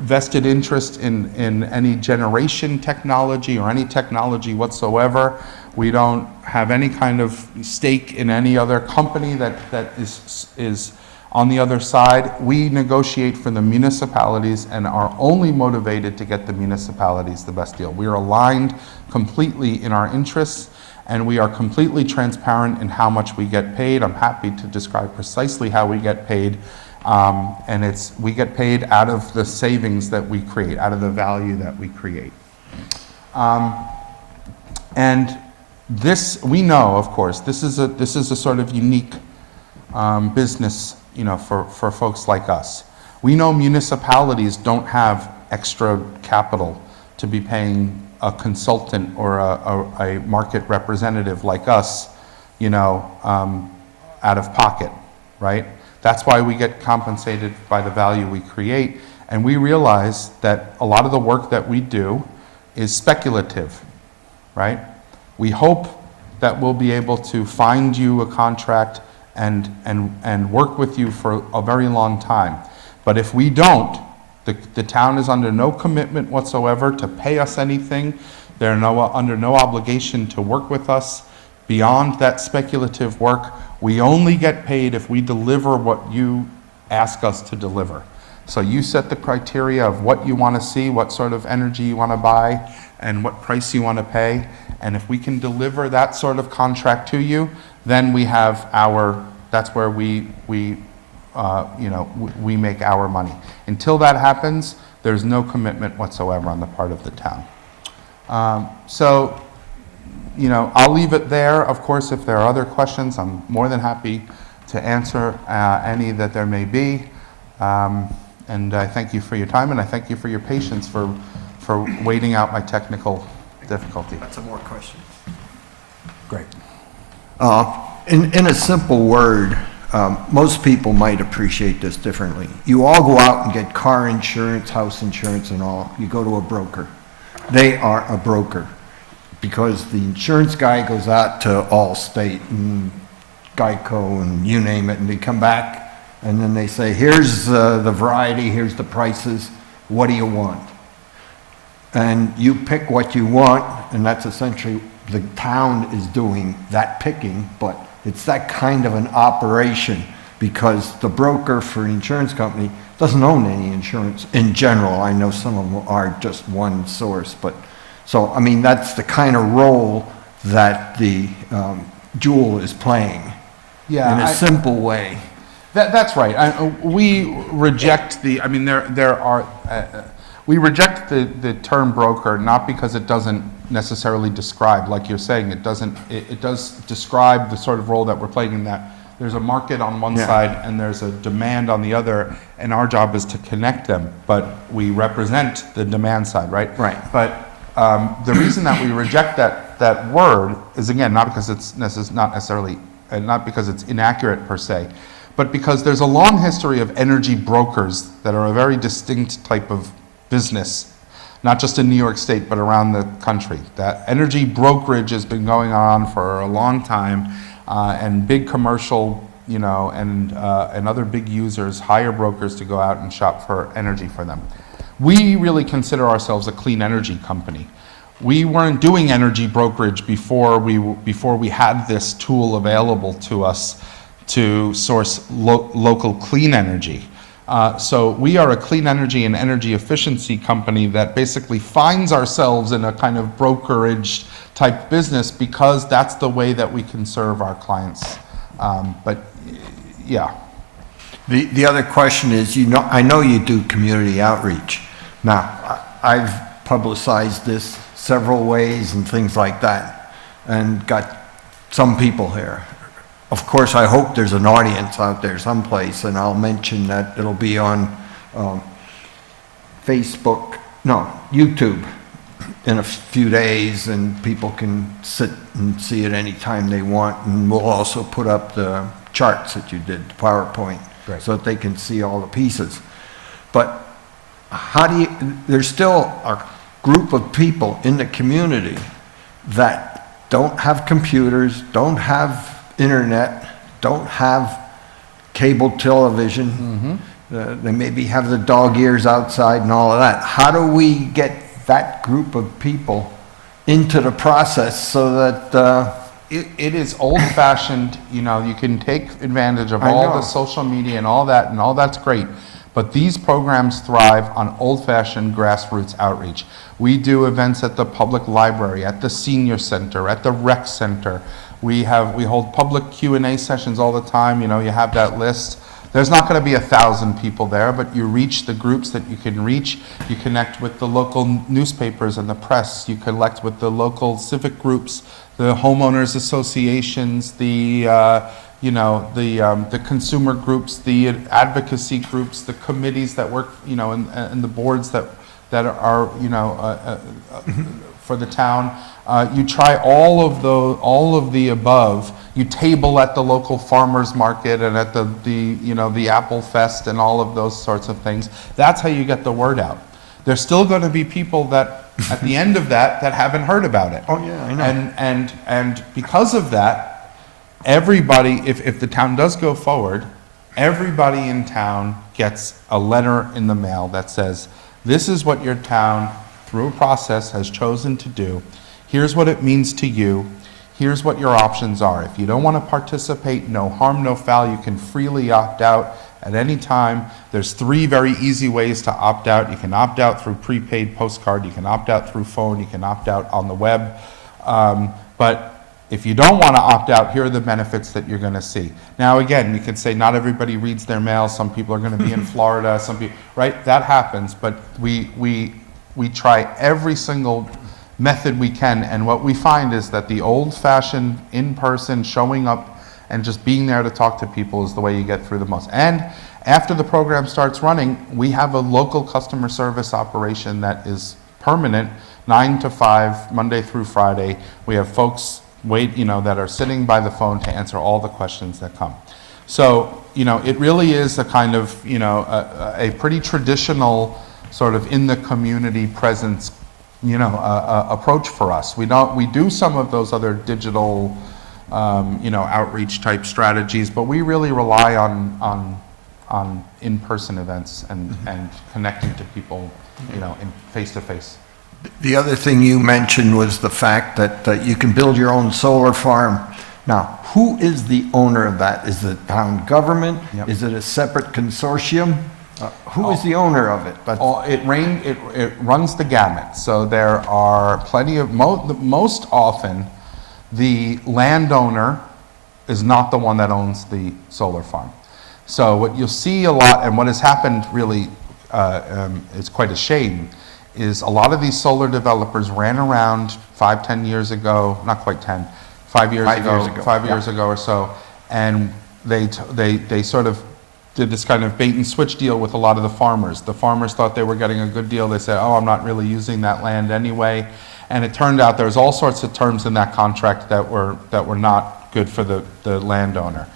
vested interest in any generation technology or any technology whatsoever. We don't have any kind of stake in any other company that is on the other side. We negotiate for the municipalities and are only motivated to get the municipalities the best deal. We are aligned completely in our interests, and we are completely transparent in how much we get paid. I'm happy to describe precisely how we get paid. And we get paid out of the savings that we create, out of the value that we create. And this, we know, of course, this is a sort of unique business, for folks like us. We know municipalities don't have extra capital to be paying a consultant or a market representative like us, out of pocket, right? That's why we get compensated by the value we create. And we realize that a lot of the work that we do is speculative, right? We hope that we'll be able to find you a contract and work with you for a very long time. But if we don't, the town is under no commitment whatsoever to pay us anything. They're under no obligation to work with us beyond that speculative work. We only get paid if we deliver what you ask us to deliver. So you set the criteria of what you want to see, what sort of energy you want to buy, and what price you want to pay. And if we can deliver that sort of contract to you, then we have that's where we make our money. Until that happens, there's no commitment whatsoever on the part of the town. I'll leave it there. Of course, if there are other questions, I'm more than happy to answer any that there may be. And I thank you for your time, and I thank you for your patience for waiting out my technical difficulty. Got some more questions. Great. In a simple word, most people might appreciate this differently. You all go out and get car insurance, house insurance and all. You go to a broker. They are a broker because the insurance guy goes out to Allstate and Geico and you name it, and they come back and then they say, here's the variety, here's the prices, what do you want? And you pick what you want, and that's essentially the town is doing that picking, but it's that kind of an operation because the broker for an insurance company doesn't own any insurance in general. I know some of them are just one source, but so, I mean, that's the kind of role that the Jewel is playing in a simple way. That's right. We reject we reject the term broker not because it doesn't necessarily describe, like you're saying, it does describe the sort of role that we're playing in that there's a market on one side and there's a demand on the other, and our job is to connect them, but we represent the demand side, right? Right. But the reason that we reject that word is, again, not because it's not because it's inaccurate per se, but because there's a long history of energy brokers that are a very distinct type of business, not just in New York State, but around the country. That energy brokerage has been going on for a long time, and big commercial, and other big users hire brokers to go out and shop for energy for them. We really consider ourselves a clean energy company. We weren't doing energy brokerage before we had this tool available to us to source local clean energy. So we are a clean energy and energy efficiency company that basically finds ourselves in a kind of brokerage type business because that's the way that we can serve our clients. The other question is, I know you do community outreach. Now, I've publicized this several ways and things like that, and got some people here. Of course, I hope there's an audience out there someplace, and I'll mention that it'll be on YouTube in a few days, and people can sit and see it anytime they want, and we'll also put up the charts that you did, the PowerPoint, Great. so that they can see all the pieces. But how do you, there's still a group of people in the community that don't have computers, don't have internet, don't have cable television. They maybe have the dog ears outside and all of that. How do we get that group of people into the process so that, It is old-fashioned, you know, you can take advantage of I all know. the social media and all that, and all that's great. But these programs thrive on old-fashioned grassroots outreach. We do events at the public library, at the senior center, at the rec center. We hold public Q&A sessions all the time, you know, you have that list. There's not going to be 1,000 people there, but you reach the groups that you can reach. You connect with the local newspapers and the press. You connect with the local civic groups, the homeowners associations, the consumer groups, the advocacy groups, the committees that work, you know, and the boards that are, you know, for the town. You try all of the above. You table at the local farmers market and at the Apple Fest and all of those sorts of things. That's how you get the word out. There's still going to be people that at the end of that haven't heard about it. oh yeah, I know. And because of that, everybody, if the town does go forward, everybody in town gets a letter in the mail that says, this is what your town, through a process, has chosen to do. Here's what it means to you. Here's what your options are. If you don't want to participate, no harm, no foul. You can freely opt out at any time. There's 3 very easy ways to opt out. You can opt out through prepaid postcard. You can opt out through phone. You can opt out on the web. But if you don't want to opt out, here are the benefits that you're going to see. Now, again, you can say not everybody reads their mail. Some people are going to be in Florida. Some people, right? That happens. But we try every single method we can, and what we find is that the old-fashioned in-person showing up and just being there to talk to people is the way you get through the most. And after the program starts running, we have a local customer service operation that is permanent, 9 to 5, Monday through Friday. We have folks that are sitting by the phone to answer all the questions that come. So, it really is a kind of, a pretty traditional sort of in the community presence, approach for us. We do some of those other digital, outreach type strategies, but we really rely on in-person events and connecting to people, in face-to-face. The other thing you mentioned was the fact that you can build your own solar farm. Now, who is the owner of that? Is it town government? Yep. Is it a separate consortium? Who is the owner of it? It runs the gamut. So there are plenty of, most often, the landowner is not the one that owns the solar farm. So what you'll see a lot, and what has happened really, is quite a shame, is a lot of these solar developers ran around 5-10 years ago, not quite 10, 5 years ago or so, and they sort of did this kind of bait and switch deal with a lot of the farmers. The farmers thought they were getting a good deal. They said, oh, I'm not really using that land anyway. And it turned out there was all sorts of terms in that contract that were not good for the landowner.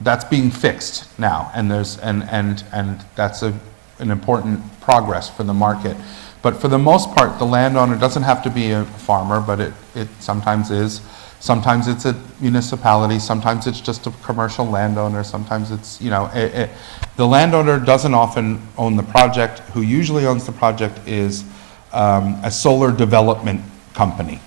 That's being fixed now, and that's an important progress for the market. But for the most part, the landowner doesn't have to be a farmer, but it sometimes is. Sometimes it's a municipality, sometimes it's just a commercial landowner, sometimes it's, the landowner doesn't often own the project. Who usually owns the project is a solar development company.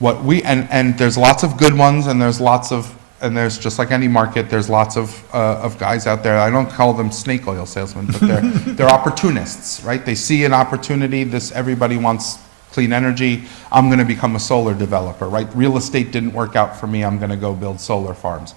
And there's lots of good ones, and there's just like any market, there's lots of guys out there. I don't call them snake oil salesmen, but they're opportunists, right? They see an opportunity. Everybody wants clean energy. I'm going to become a solar developer, right? Real estate didn't work out for me. I'm going to go build solar farms.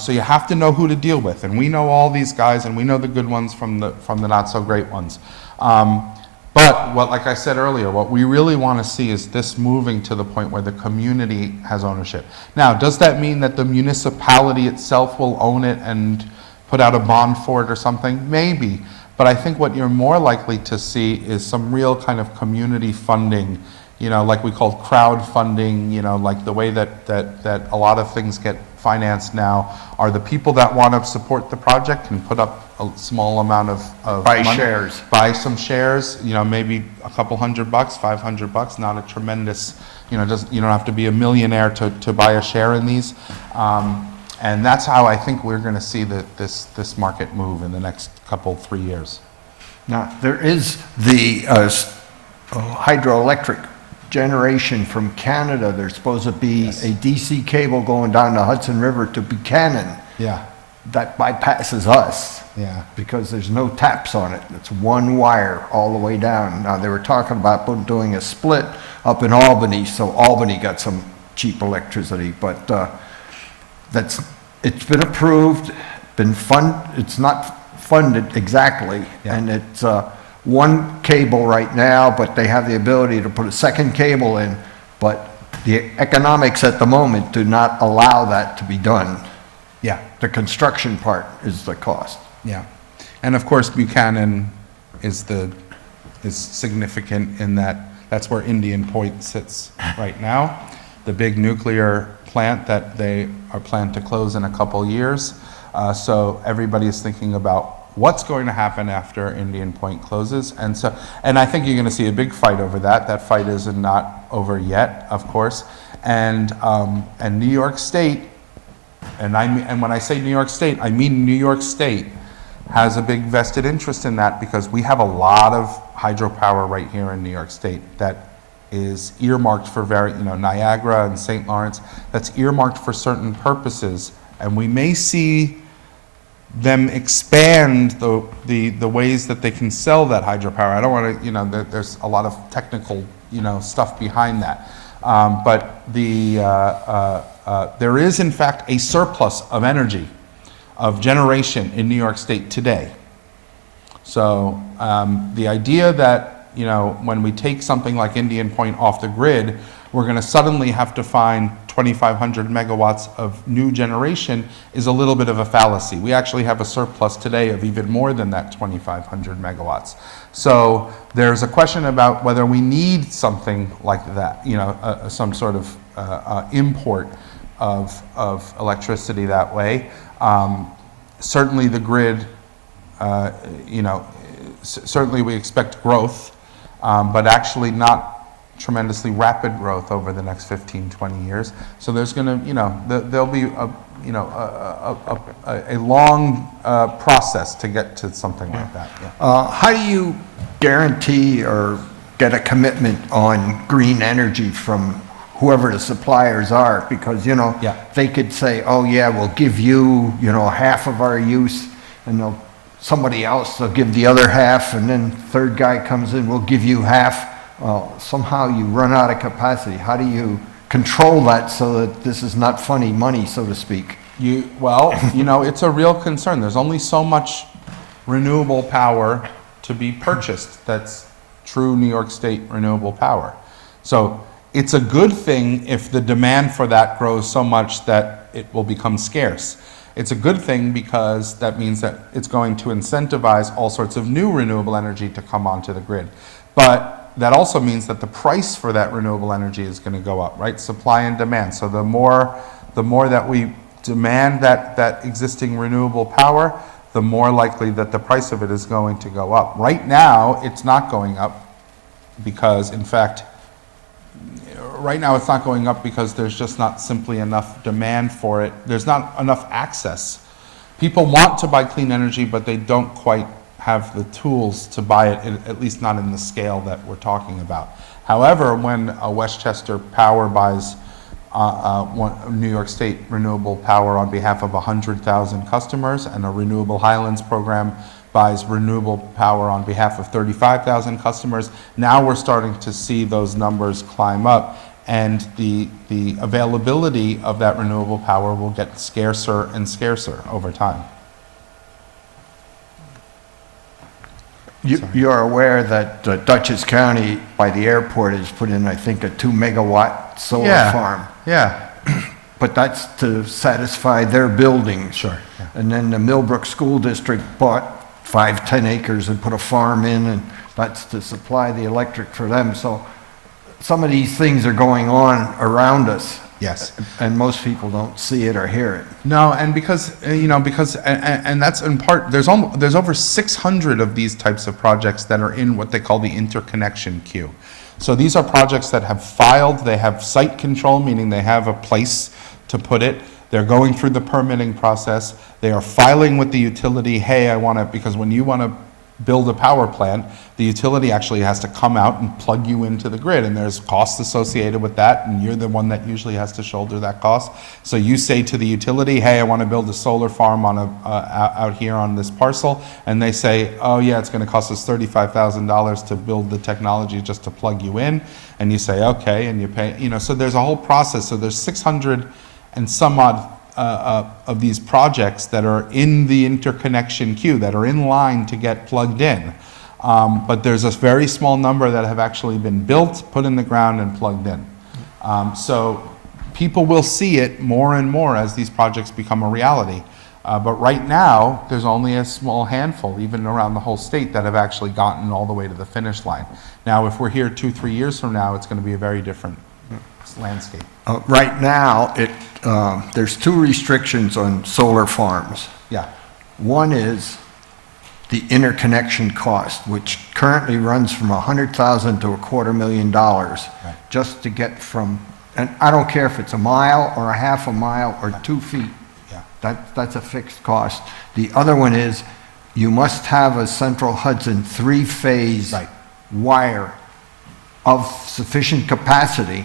So you have to know who to deal with, and we know all these guys, and we know the good ones from the not so great ones. But like I said earlier, what we really want to see is this moving to the point where the community has ownership. Now, does that mean that the municipality itself will own it and put out a bond for it or something? Maybe. But I think what you're more likely to see is some real kind of community funding like we called crowdfunding, like the way that a lot of things get financed now, are the people that want to support the project can put up a small amount of Buy money, shares. buy some shares, maybe a couple $100, $500, not a tremendous, you don't have to be a millionaire to buy a share in these. And that's how I think we're going to see this market move in the next 3 years. Now, there is the hydroelectric generation from Canada. There's supposed to be a DC cable going down the Hudson River to Buchanan Yeah, that bypasses us yeah. because there's no taps on it. It's one wire all the way down. Now, they were talking about doing a split up in Albany, so Albany got some cheap electricity, but it's been approved, it's not funded exactly, Yeah. and it's one cable right now, but they have the ability to put a second cable in, but the economics at the moment do not allow that to be done. Yeah, The construction part is the cost. yeah. And of course, Buchanan is significant in that's where Indian Point sits right now. The big nuclear plant that they are planned to close in a couple years. So everybody is thinking about what's going to happen after Indian Point closes. And I think you're going to see a big fight over that. That fight is not over yet, of course. And New York State, and when I say New York State, I mean New York State has a big vested interest in that because we have a lot of hydropower right here in New York State that is earmarked for Niagara and St. Lawrence, that's earmarked for certain purposes. And we may see them expand the ways that they can sell that hydropower. I don't want to, there's a lot of technical, stuff behind that. But there is in fact a surplus of energy, of generation in New York State today. So the idea that, when we take something like Indian Point off the grid, we're going to suddenly have to find 2,500 megawatts of new generation is a little bit of a fallacy. We actually have a surplus today of even more than that 2,500 megawatts. So there's a question about whether we need something like that, some sort of import of electricity that way. Certainly the grid, certainly we expect growth, but actually not tremendously rapid growth over the next 15, 20 years. So there's going to, there'll be a long process to get to something like that. Yeah. How do you guarantee or get a commitment on green energy from whoever the suppliers are? Because, Yeah. they could say, oh yeah, we'll give you, half of our use, and somebody else, they'll give the other half, and then third guy comes in, we'll give you half. Somehow you run out of capacity. How do you control that so that this is not funny money, so to speak? It's a real concern. There's only so much renewable power to be purchased that's true New York State renewable power. So it's a good thing if the demand for that grows so much that it will become scarce. It's a good thing because that means that it's going to incentivize all sorts of new renewable energy to come onto the grid. But that also means that the price for that renewable energy is going to go up, right? Supply and demand. So the more that we demand that existing renewable power, the more likely that the price of it is going to go up. Right now, it's not going up because, in fact, it's not going up because there's just not simply enough demand for it. There's not enough access. People want to buy clean energy, but they don't quite have the tools to buy it, at least not in the scale that we're talking about. However, when a Westchester Power buys New York State renewable power on behalf of 100,000 customers, and a Renewable Highlands program buys renewable power on behalf of 35,000 customers, now we're starting to see those numbers climb up, and the availability of that renewable power will get scarcer and scarcer over time. You're aware that Dutchess County by the airport has put in, I think, a 2 megawatt solar farm. Yeah. But that's to satisfy their buildings. Sure. Yeah. And then the Millbrook School District bought 10 acres and put a farm in, and that's to supply the electric for them. So some of these things are going on around us, Yes. and most people don't see it or hear it. No, and because, and that's in part, there's over 600 of these types of projects that are in what they call the interconnection queue. So these are projects that have filed, they have site control, meaning they have a place to put it. They're going through the permitting process. They are filing with the utility, hey, I want to, because when you want to build a power plant, the utility actually has to come out and plug you into the grid, and there's costs associated with that, and you're the one that usually has to shoulder that cost. So you say to the utility, hey, I want to build a solar farm on out here on this parcel, and they say, oh yeah, it's going to cost us $35,000 to build the technology just to plug you in, and you say, okay, and you pay, so there's a whole process. So there's 600 and some odd of these projects that are in the interconnection queue, that are in line to get plugged in. But there's a very small number that have actually been built, put in the ground, and plugged in. So people will see it more and more as these projects become a reality. But right now, there's only a small handful, even around the whole state, that have actually gotten all the way to the finish line. Now, if we're here 2-3 years from now, it's going to be a very different landscape. Right now, there's two restrictions on solar farms. Yeah. One is the interconnection cost, which currently runs from $100,000 to $250,000 just to get from, and I don't care if it's a mile or a half a mile or 2 feet. Yeah. That's a fixed cost. The other one is you must have a Central Hudson three-phase wire of sufficient capacity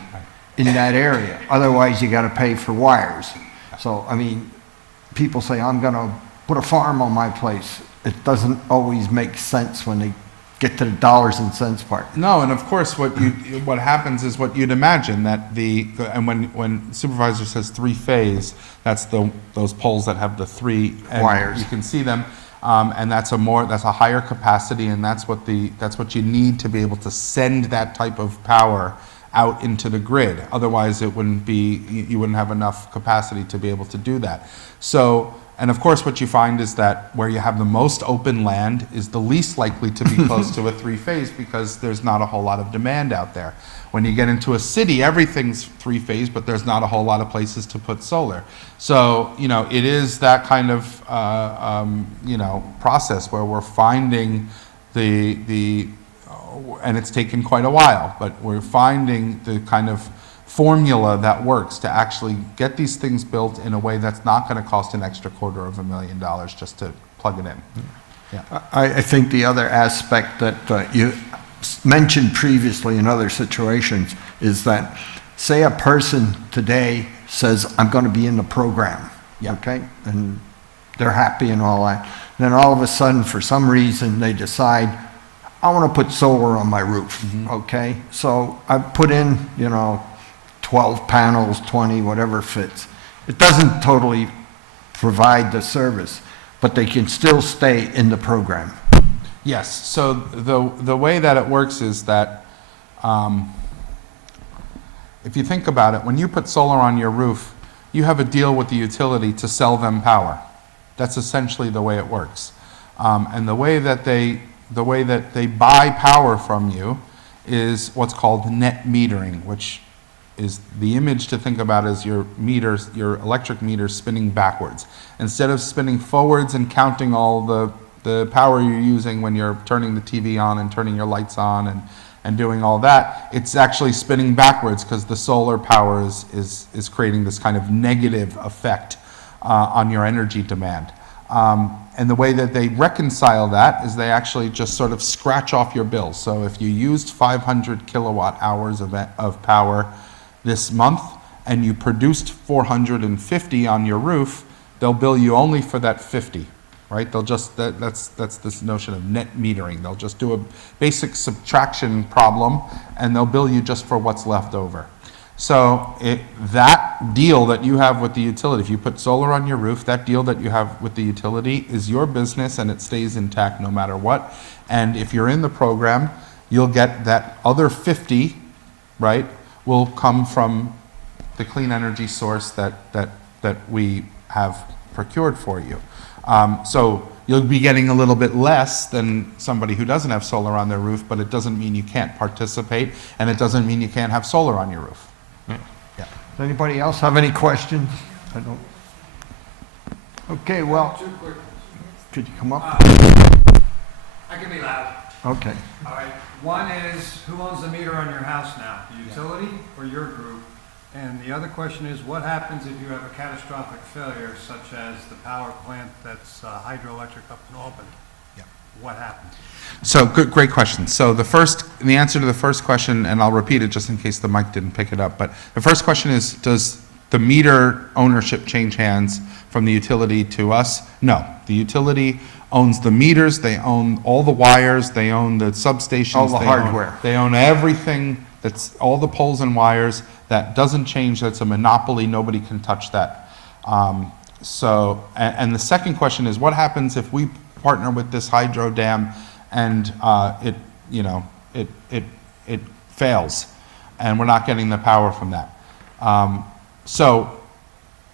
in that area. Otherwise, you got to pay for wires. So, I mean, people say, I'm going to put a farm on my place. It doesn't always make sense when they get to the dollars and cents part. No, and of course, what happens is what you'd imagine, that and when supervisor says three-phase, that's those poles that have the three wires. You can see them, and that's a higher capacity, and that's what you need to be able to send that type of power out into the grid. Otherwise, you wouldn't have enough capacity to be able to do that. So, and of course, what you find is that where you have the most open land is the least likely to be close to a three-phase, because there's not a whole lot of demand out there. When you get into a city, everything's three-phase, but there's not a whole lot of places to put solar. So, it is that kind of, process where we're finding and it's taken quite a while, but we're finding the kind of formula that works to actually get these things built in a way that's not going to cost an extra $250,000 just to plug it in. Yeah. I think the other aspect that you mentioned previously in other situations is that, say a person today says, I'm going to be in the program, okay? And they're happy and all that. And then all of a sudden, for some reason, they decide, I want to put solar on my roof, okay? So I put in, 12 panels, 20, whatever fits. It doesn't totally provide the service, but they can still stay in the program. Yes, so the way that it works is that, if you think about it, when you put solar on your roof, you have a deal with the utility to sell them power. That's essentially the way it works. And the way that they buy power from you is what's called net metering, which is the image to think about as your electric meter spinning backwards. Instead of spinning forwards and counting all the power you're using when you're turning the TV on and turning your lights on and doing all that, it's actually spinning backwards, because the solar power is creating this kind of negative effect on your energy demand. And the way that they reconcile that is they actually just sort of scratch off your bill. So if you used 500 kilowatt hours of power this month and you produced 450 on your roof, they'll bill you only for that 50, right? They'll just, that's this notion of net metering. They'll just do a basic subtraction problem and they'll bill you just for what's left over. So that deal that you have with the utility, if you put solar on your roof, that deal that you have with the utility is your business and it stays intact no matter what. And if you're in the program, you'll get that other 50, right, will come from the clean energy source that we have procured for you. So you'll be getting a little bit less than somebody who doesn't have solar on their roof, but it doesn't mean you can't participate, and it doesn't mean you can't have solar on your roof. Yeah. Does anybody else have any questions? I don't. Okay, well, Two quick, could you come up? I can be loud. Okay. All right, one is, who owns the meter on your house now? The utility or your group? And the other question is, what happens if you have a catastrophic failure, such as the power plant that's hydroelectric up in Albany? Yeah. What happens? So, great question. So the answer to the first question, and I'll repeat it just in case the mic didn't pick it up, but the first question is, does the meter ownership change hands from the utility to us? No. The utility owns the meters, they own all the wires, they own the substations. All the they hardware. They own everything, that's all the poles and wires. That doesn't change, that's a monopoly, nobody can touch that. And the second question is, what happens if we partner with this hydro dam and it fails, and we're not getting the power from that? So,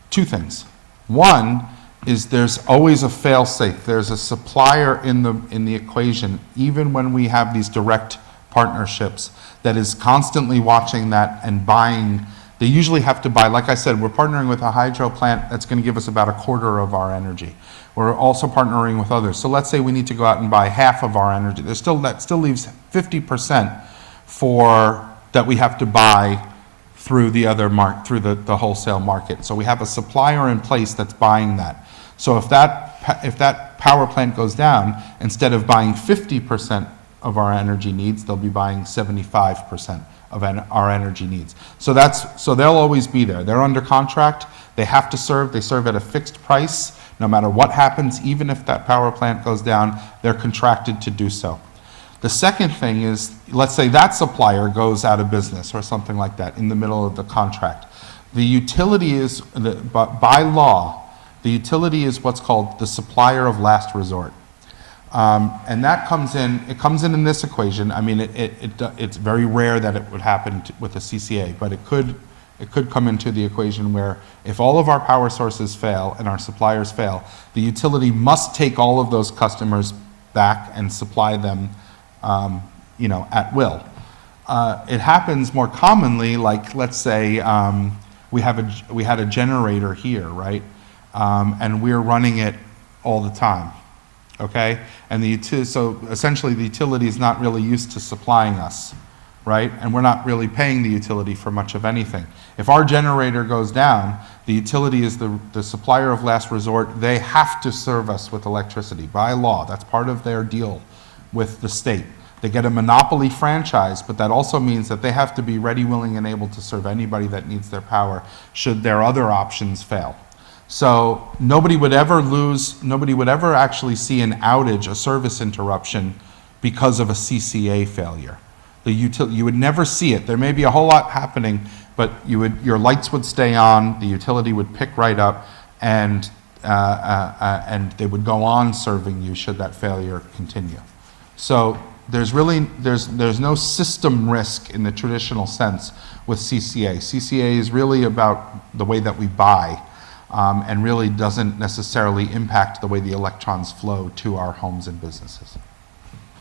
two things. One is there's always a fail-safe. There's a supplier in the equation, even when we have these direct partnerships, that is constantly watching that and buying. They usually have to buy, like I said, we're partnering with a hydro plant that's going to give us about a quarter of our energy. We're also partnering with others. So let's say we need to go out and buy half of our energy. That still leaves 50% that we have to buy through the the wholesale market. So we have a supplier in place that's buying that. So if that power plant goes down, instead of buying 50% of our energy needs, they'll be buying 75% of our energy needs. So they'll always be there. They're under contract. They have to serve. They serve at a fixed price. No matter what happens, even if that power plant goes down, they're contracted to do so. The second thing is, let's say that supplier goes out of business or something like that in the middle of the contract. The utility is, by law, the utility is what's called the supplier of last resort. And that comes in this equation. I mean, it's very rare that it would happen with a CCA, but it could come into the equation where if all of our power sources fail and our suppliers fail, the utility must take all of those customers back and supply them, at will. It happens more commonly, like let's say we had a generator here, right? And we're running it all the time. Okay, and so essentially the utility is not really used to supplying us, right? And we're not really paying the utility for much of anything. If our generator goes down, the utility is the supplier of last resort. They have to serve us with electricity by law. That's part of their deal with the state. They get a monopoly franchise, but that also means that they have to be ready, willing, and able to serve anybody that needs their power should their other options fail. So nobody would ever actually see an outage, a service interruption, because of a CCA failure. You would never see it. There may be a whole lot happening, but your lights would stay on, the utility would pick right up, and they would go on serving you should that failure continue. So there's no system risk in the traditional sense with CCA. CCA is really about the way that we buy. And really doesn't necessarily impact the way the electrons flow to our homes and businesses.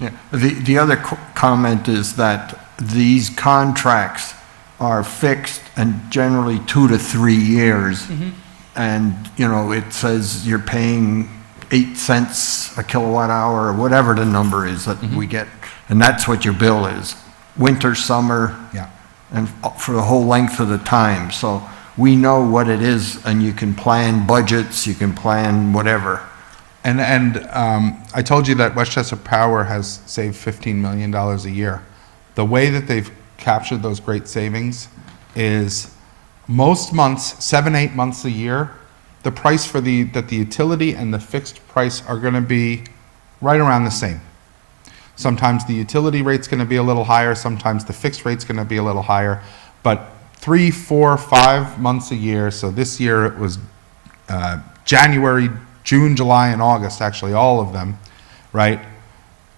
Yeah. The other comment is that these contracts are fixed and generally 2 to 3 years. Mm-hmm. And, it says you're paying 8 cents a kilowatt hour or whatever the number is that we get. And that's what your bill is. Winter, summer, yeah, and for the whole length of the time. So we know what it is, and you can plan budgets, you can plan whatever. And I told you that Westchester Power has saved $15 million a year. The way that they've captured those great savings is most months, 7-8 months a year, the price that the utility and the fixed price are going to be right around the same. Sometimes the utility rate's going to be a little higher, sometimes the fixed rate's going to be a little higher, but 3, 4, 5 months a year. So this year it was January, June, July, and August, actually all of them, right,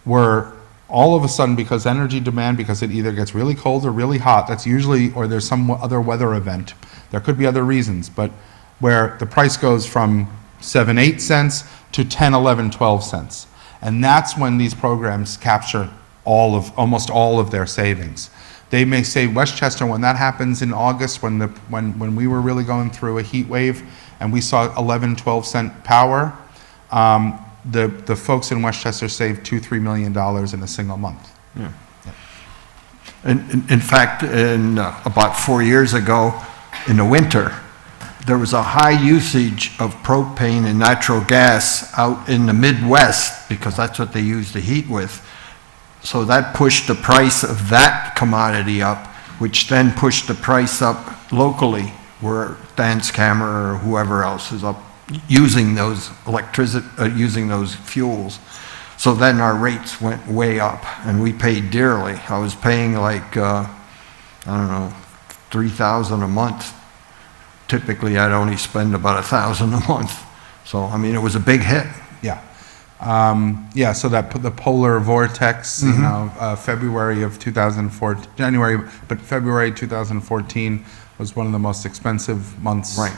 were all of a sudden, because energy demand, because it either gets really cold or really hot, that's usually, or there's some other weather event. There could be other reasons, but where the price goes from 7, 8 cents to 10, 11, 12 cents. And that's when these programs capture almost all of their savings. They may say Westchester, when that happens in August, when we were really going through a heat wave and we saw 11, 12 cent power, the folks in Westchester saved $2-3 million in a single month. In fact, about 4 years ago, in the winter, there was a high usage of propane and natural gas out in the Midwest because that's what they use the heat with. So that pushed the price of that commodity up, which then pushed the price up locally, where Dan's Camera or whoever else is up using those using those fuels. So then our rates went way up, and we paid dearly. I was paying like, I don't know, $3,000 a month. Typically, I'd only spend about $1,000 a month. So, I mean, it was a big hit. Yeah. So the polar vortex, February of 2004, January, but February 2014 was one of the most expensive months, Right.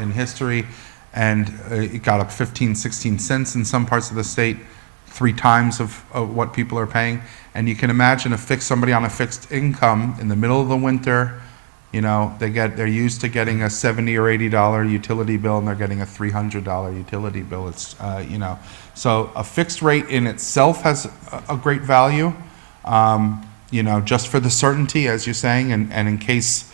In history. And it got up 15, 16 cents in some parts of the state, 3 times of what people are paying. And you can imagine somebody on a fixed income in the middle of the winter, they're used to getting a $70 or $80 utility bill, and they're getting a $300 utility bill. It's, so a fixed rate in itself has a great value, just for the certainty, as you're saying, and in case,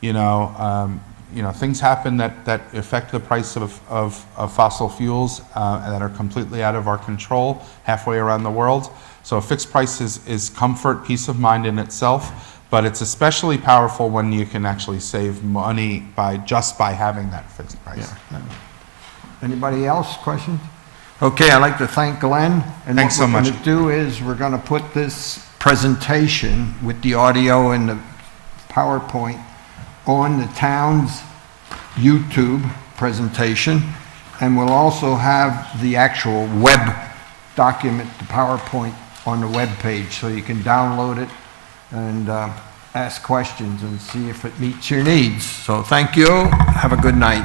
things happen that affect the price of fossil fuels that are completely out of our control halfway around the world. So a fixed price is comfort, peace of mind in itself, but it's especially powerful when you can actually save money by having that fixed price. Yeah. Anybody else, questions? Okay, I'd like to thank Glenn. And Thanks so much. What we're going to do is we're going to put this presentation with the audio and the PowerPoint on the town's YouTube presentation, and we'll also have the actual web document, the PowerPoint, on the web page, so you can download it and ask questions and see if it meets your needs. So thank you. Have a good night.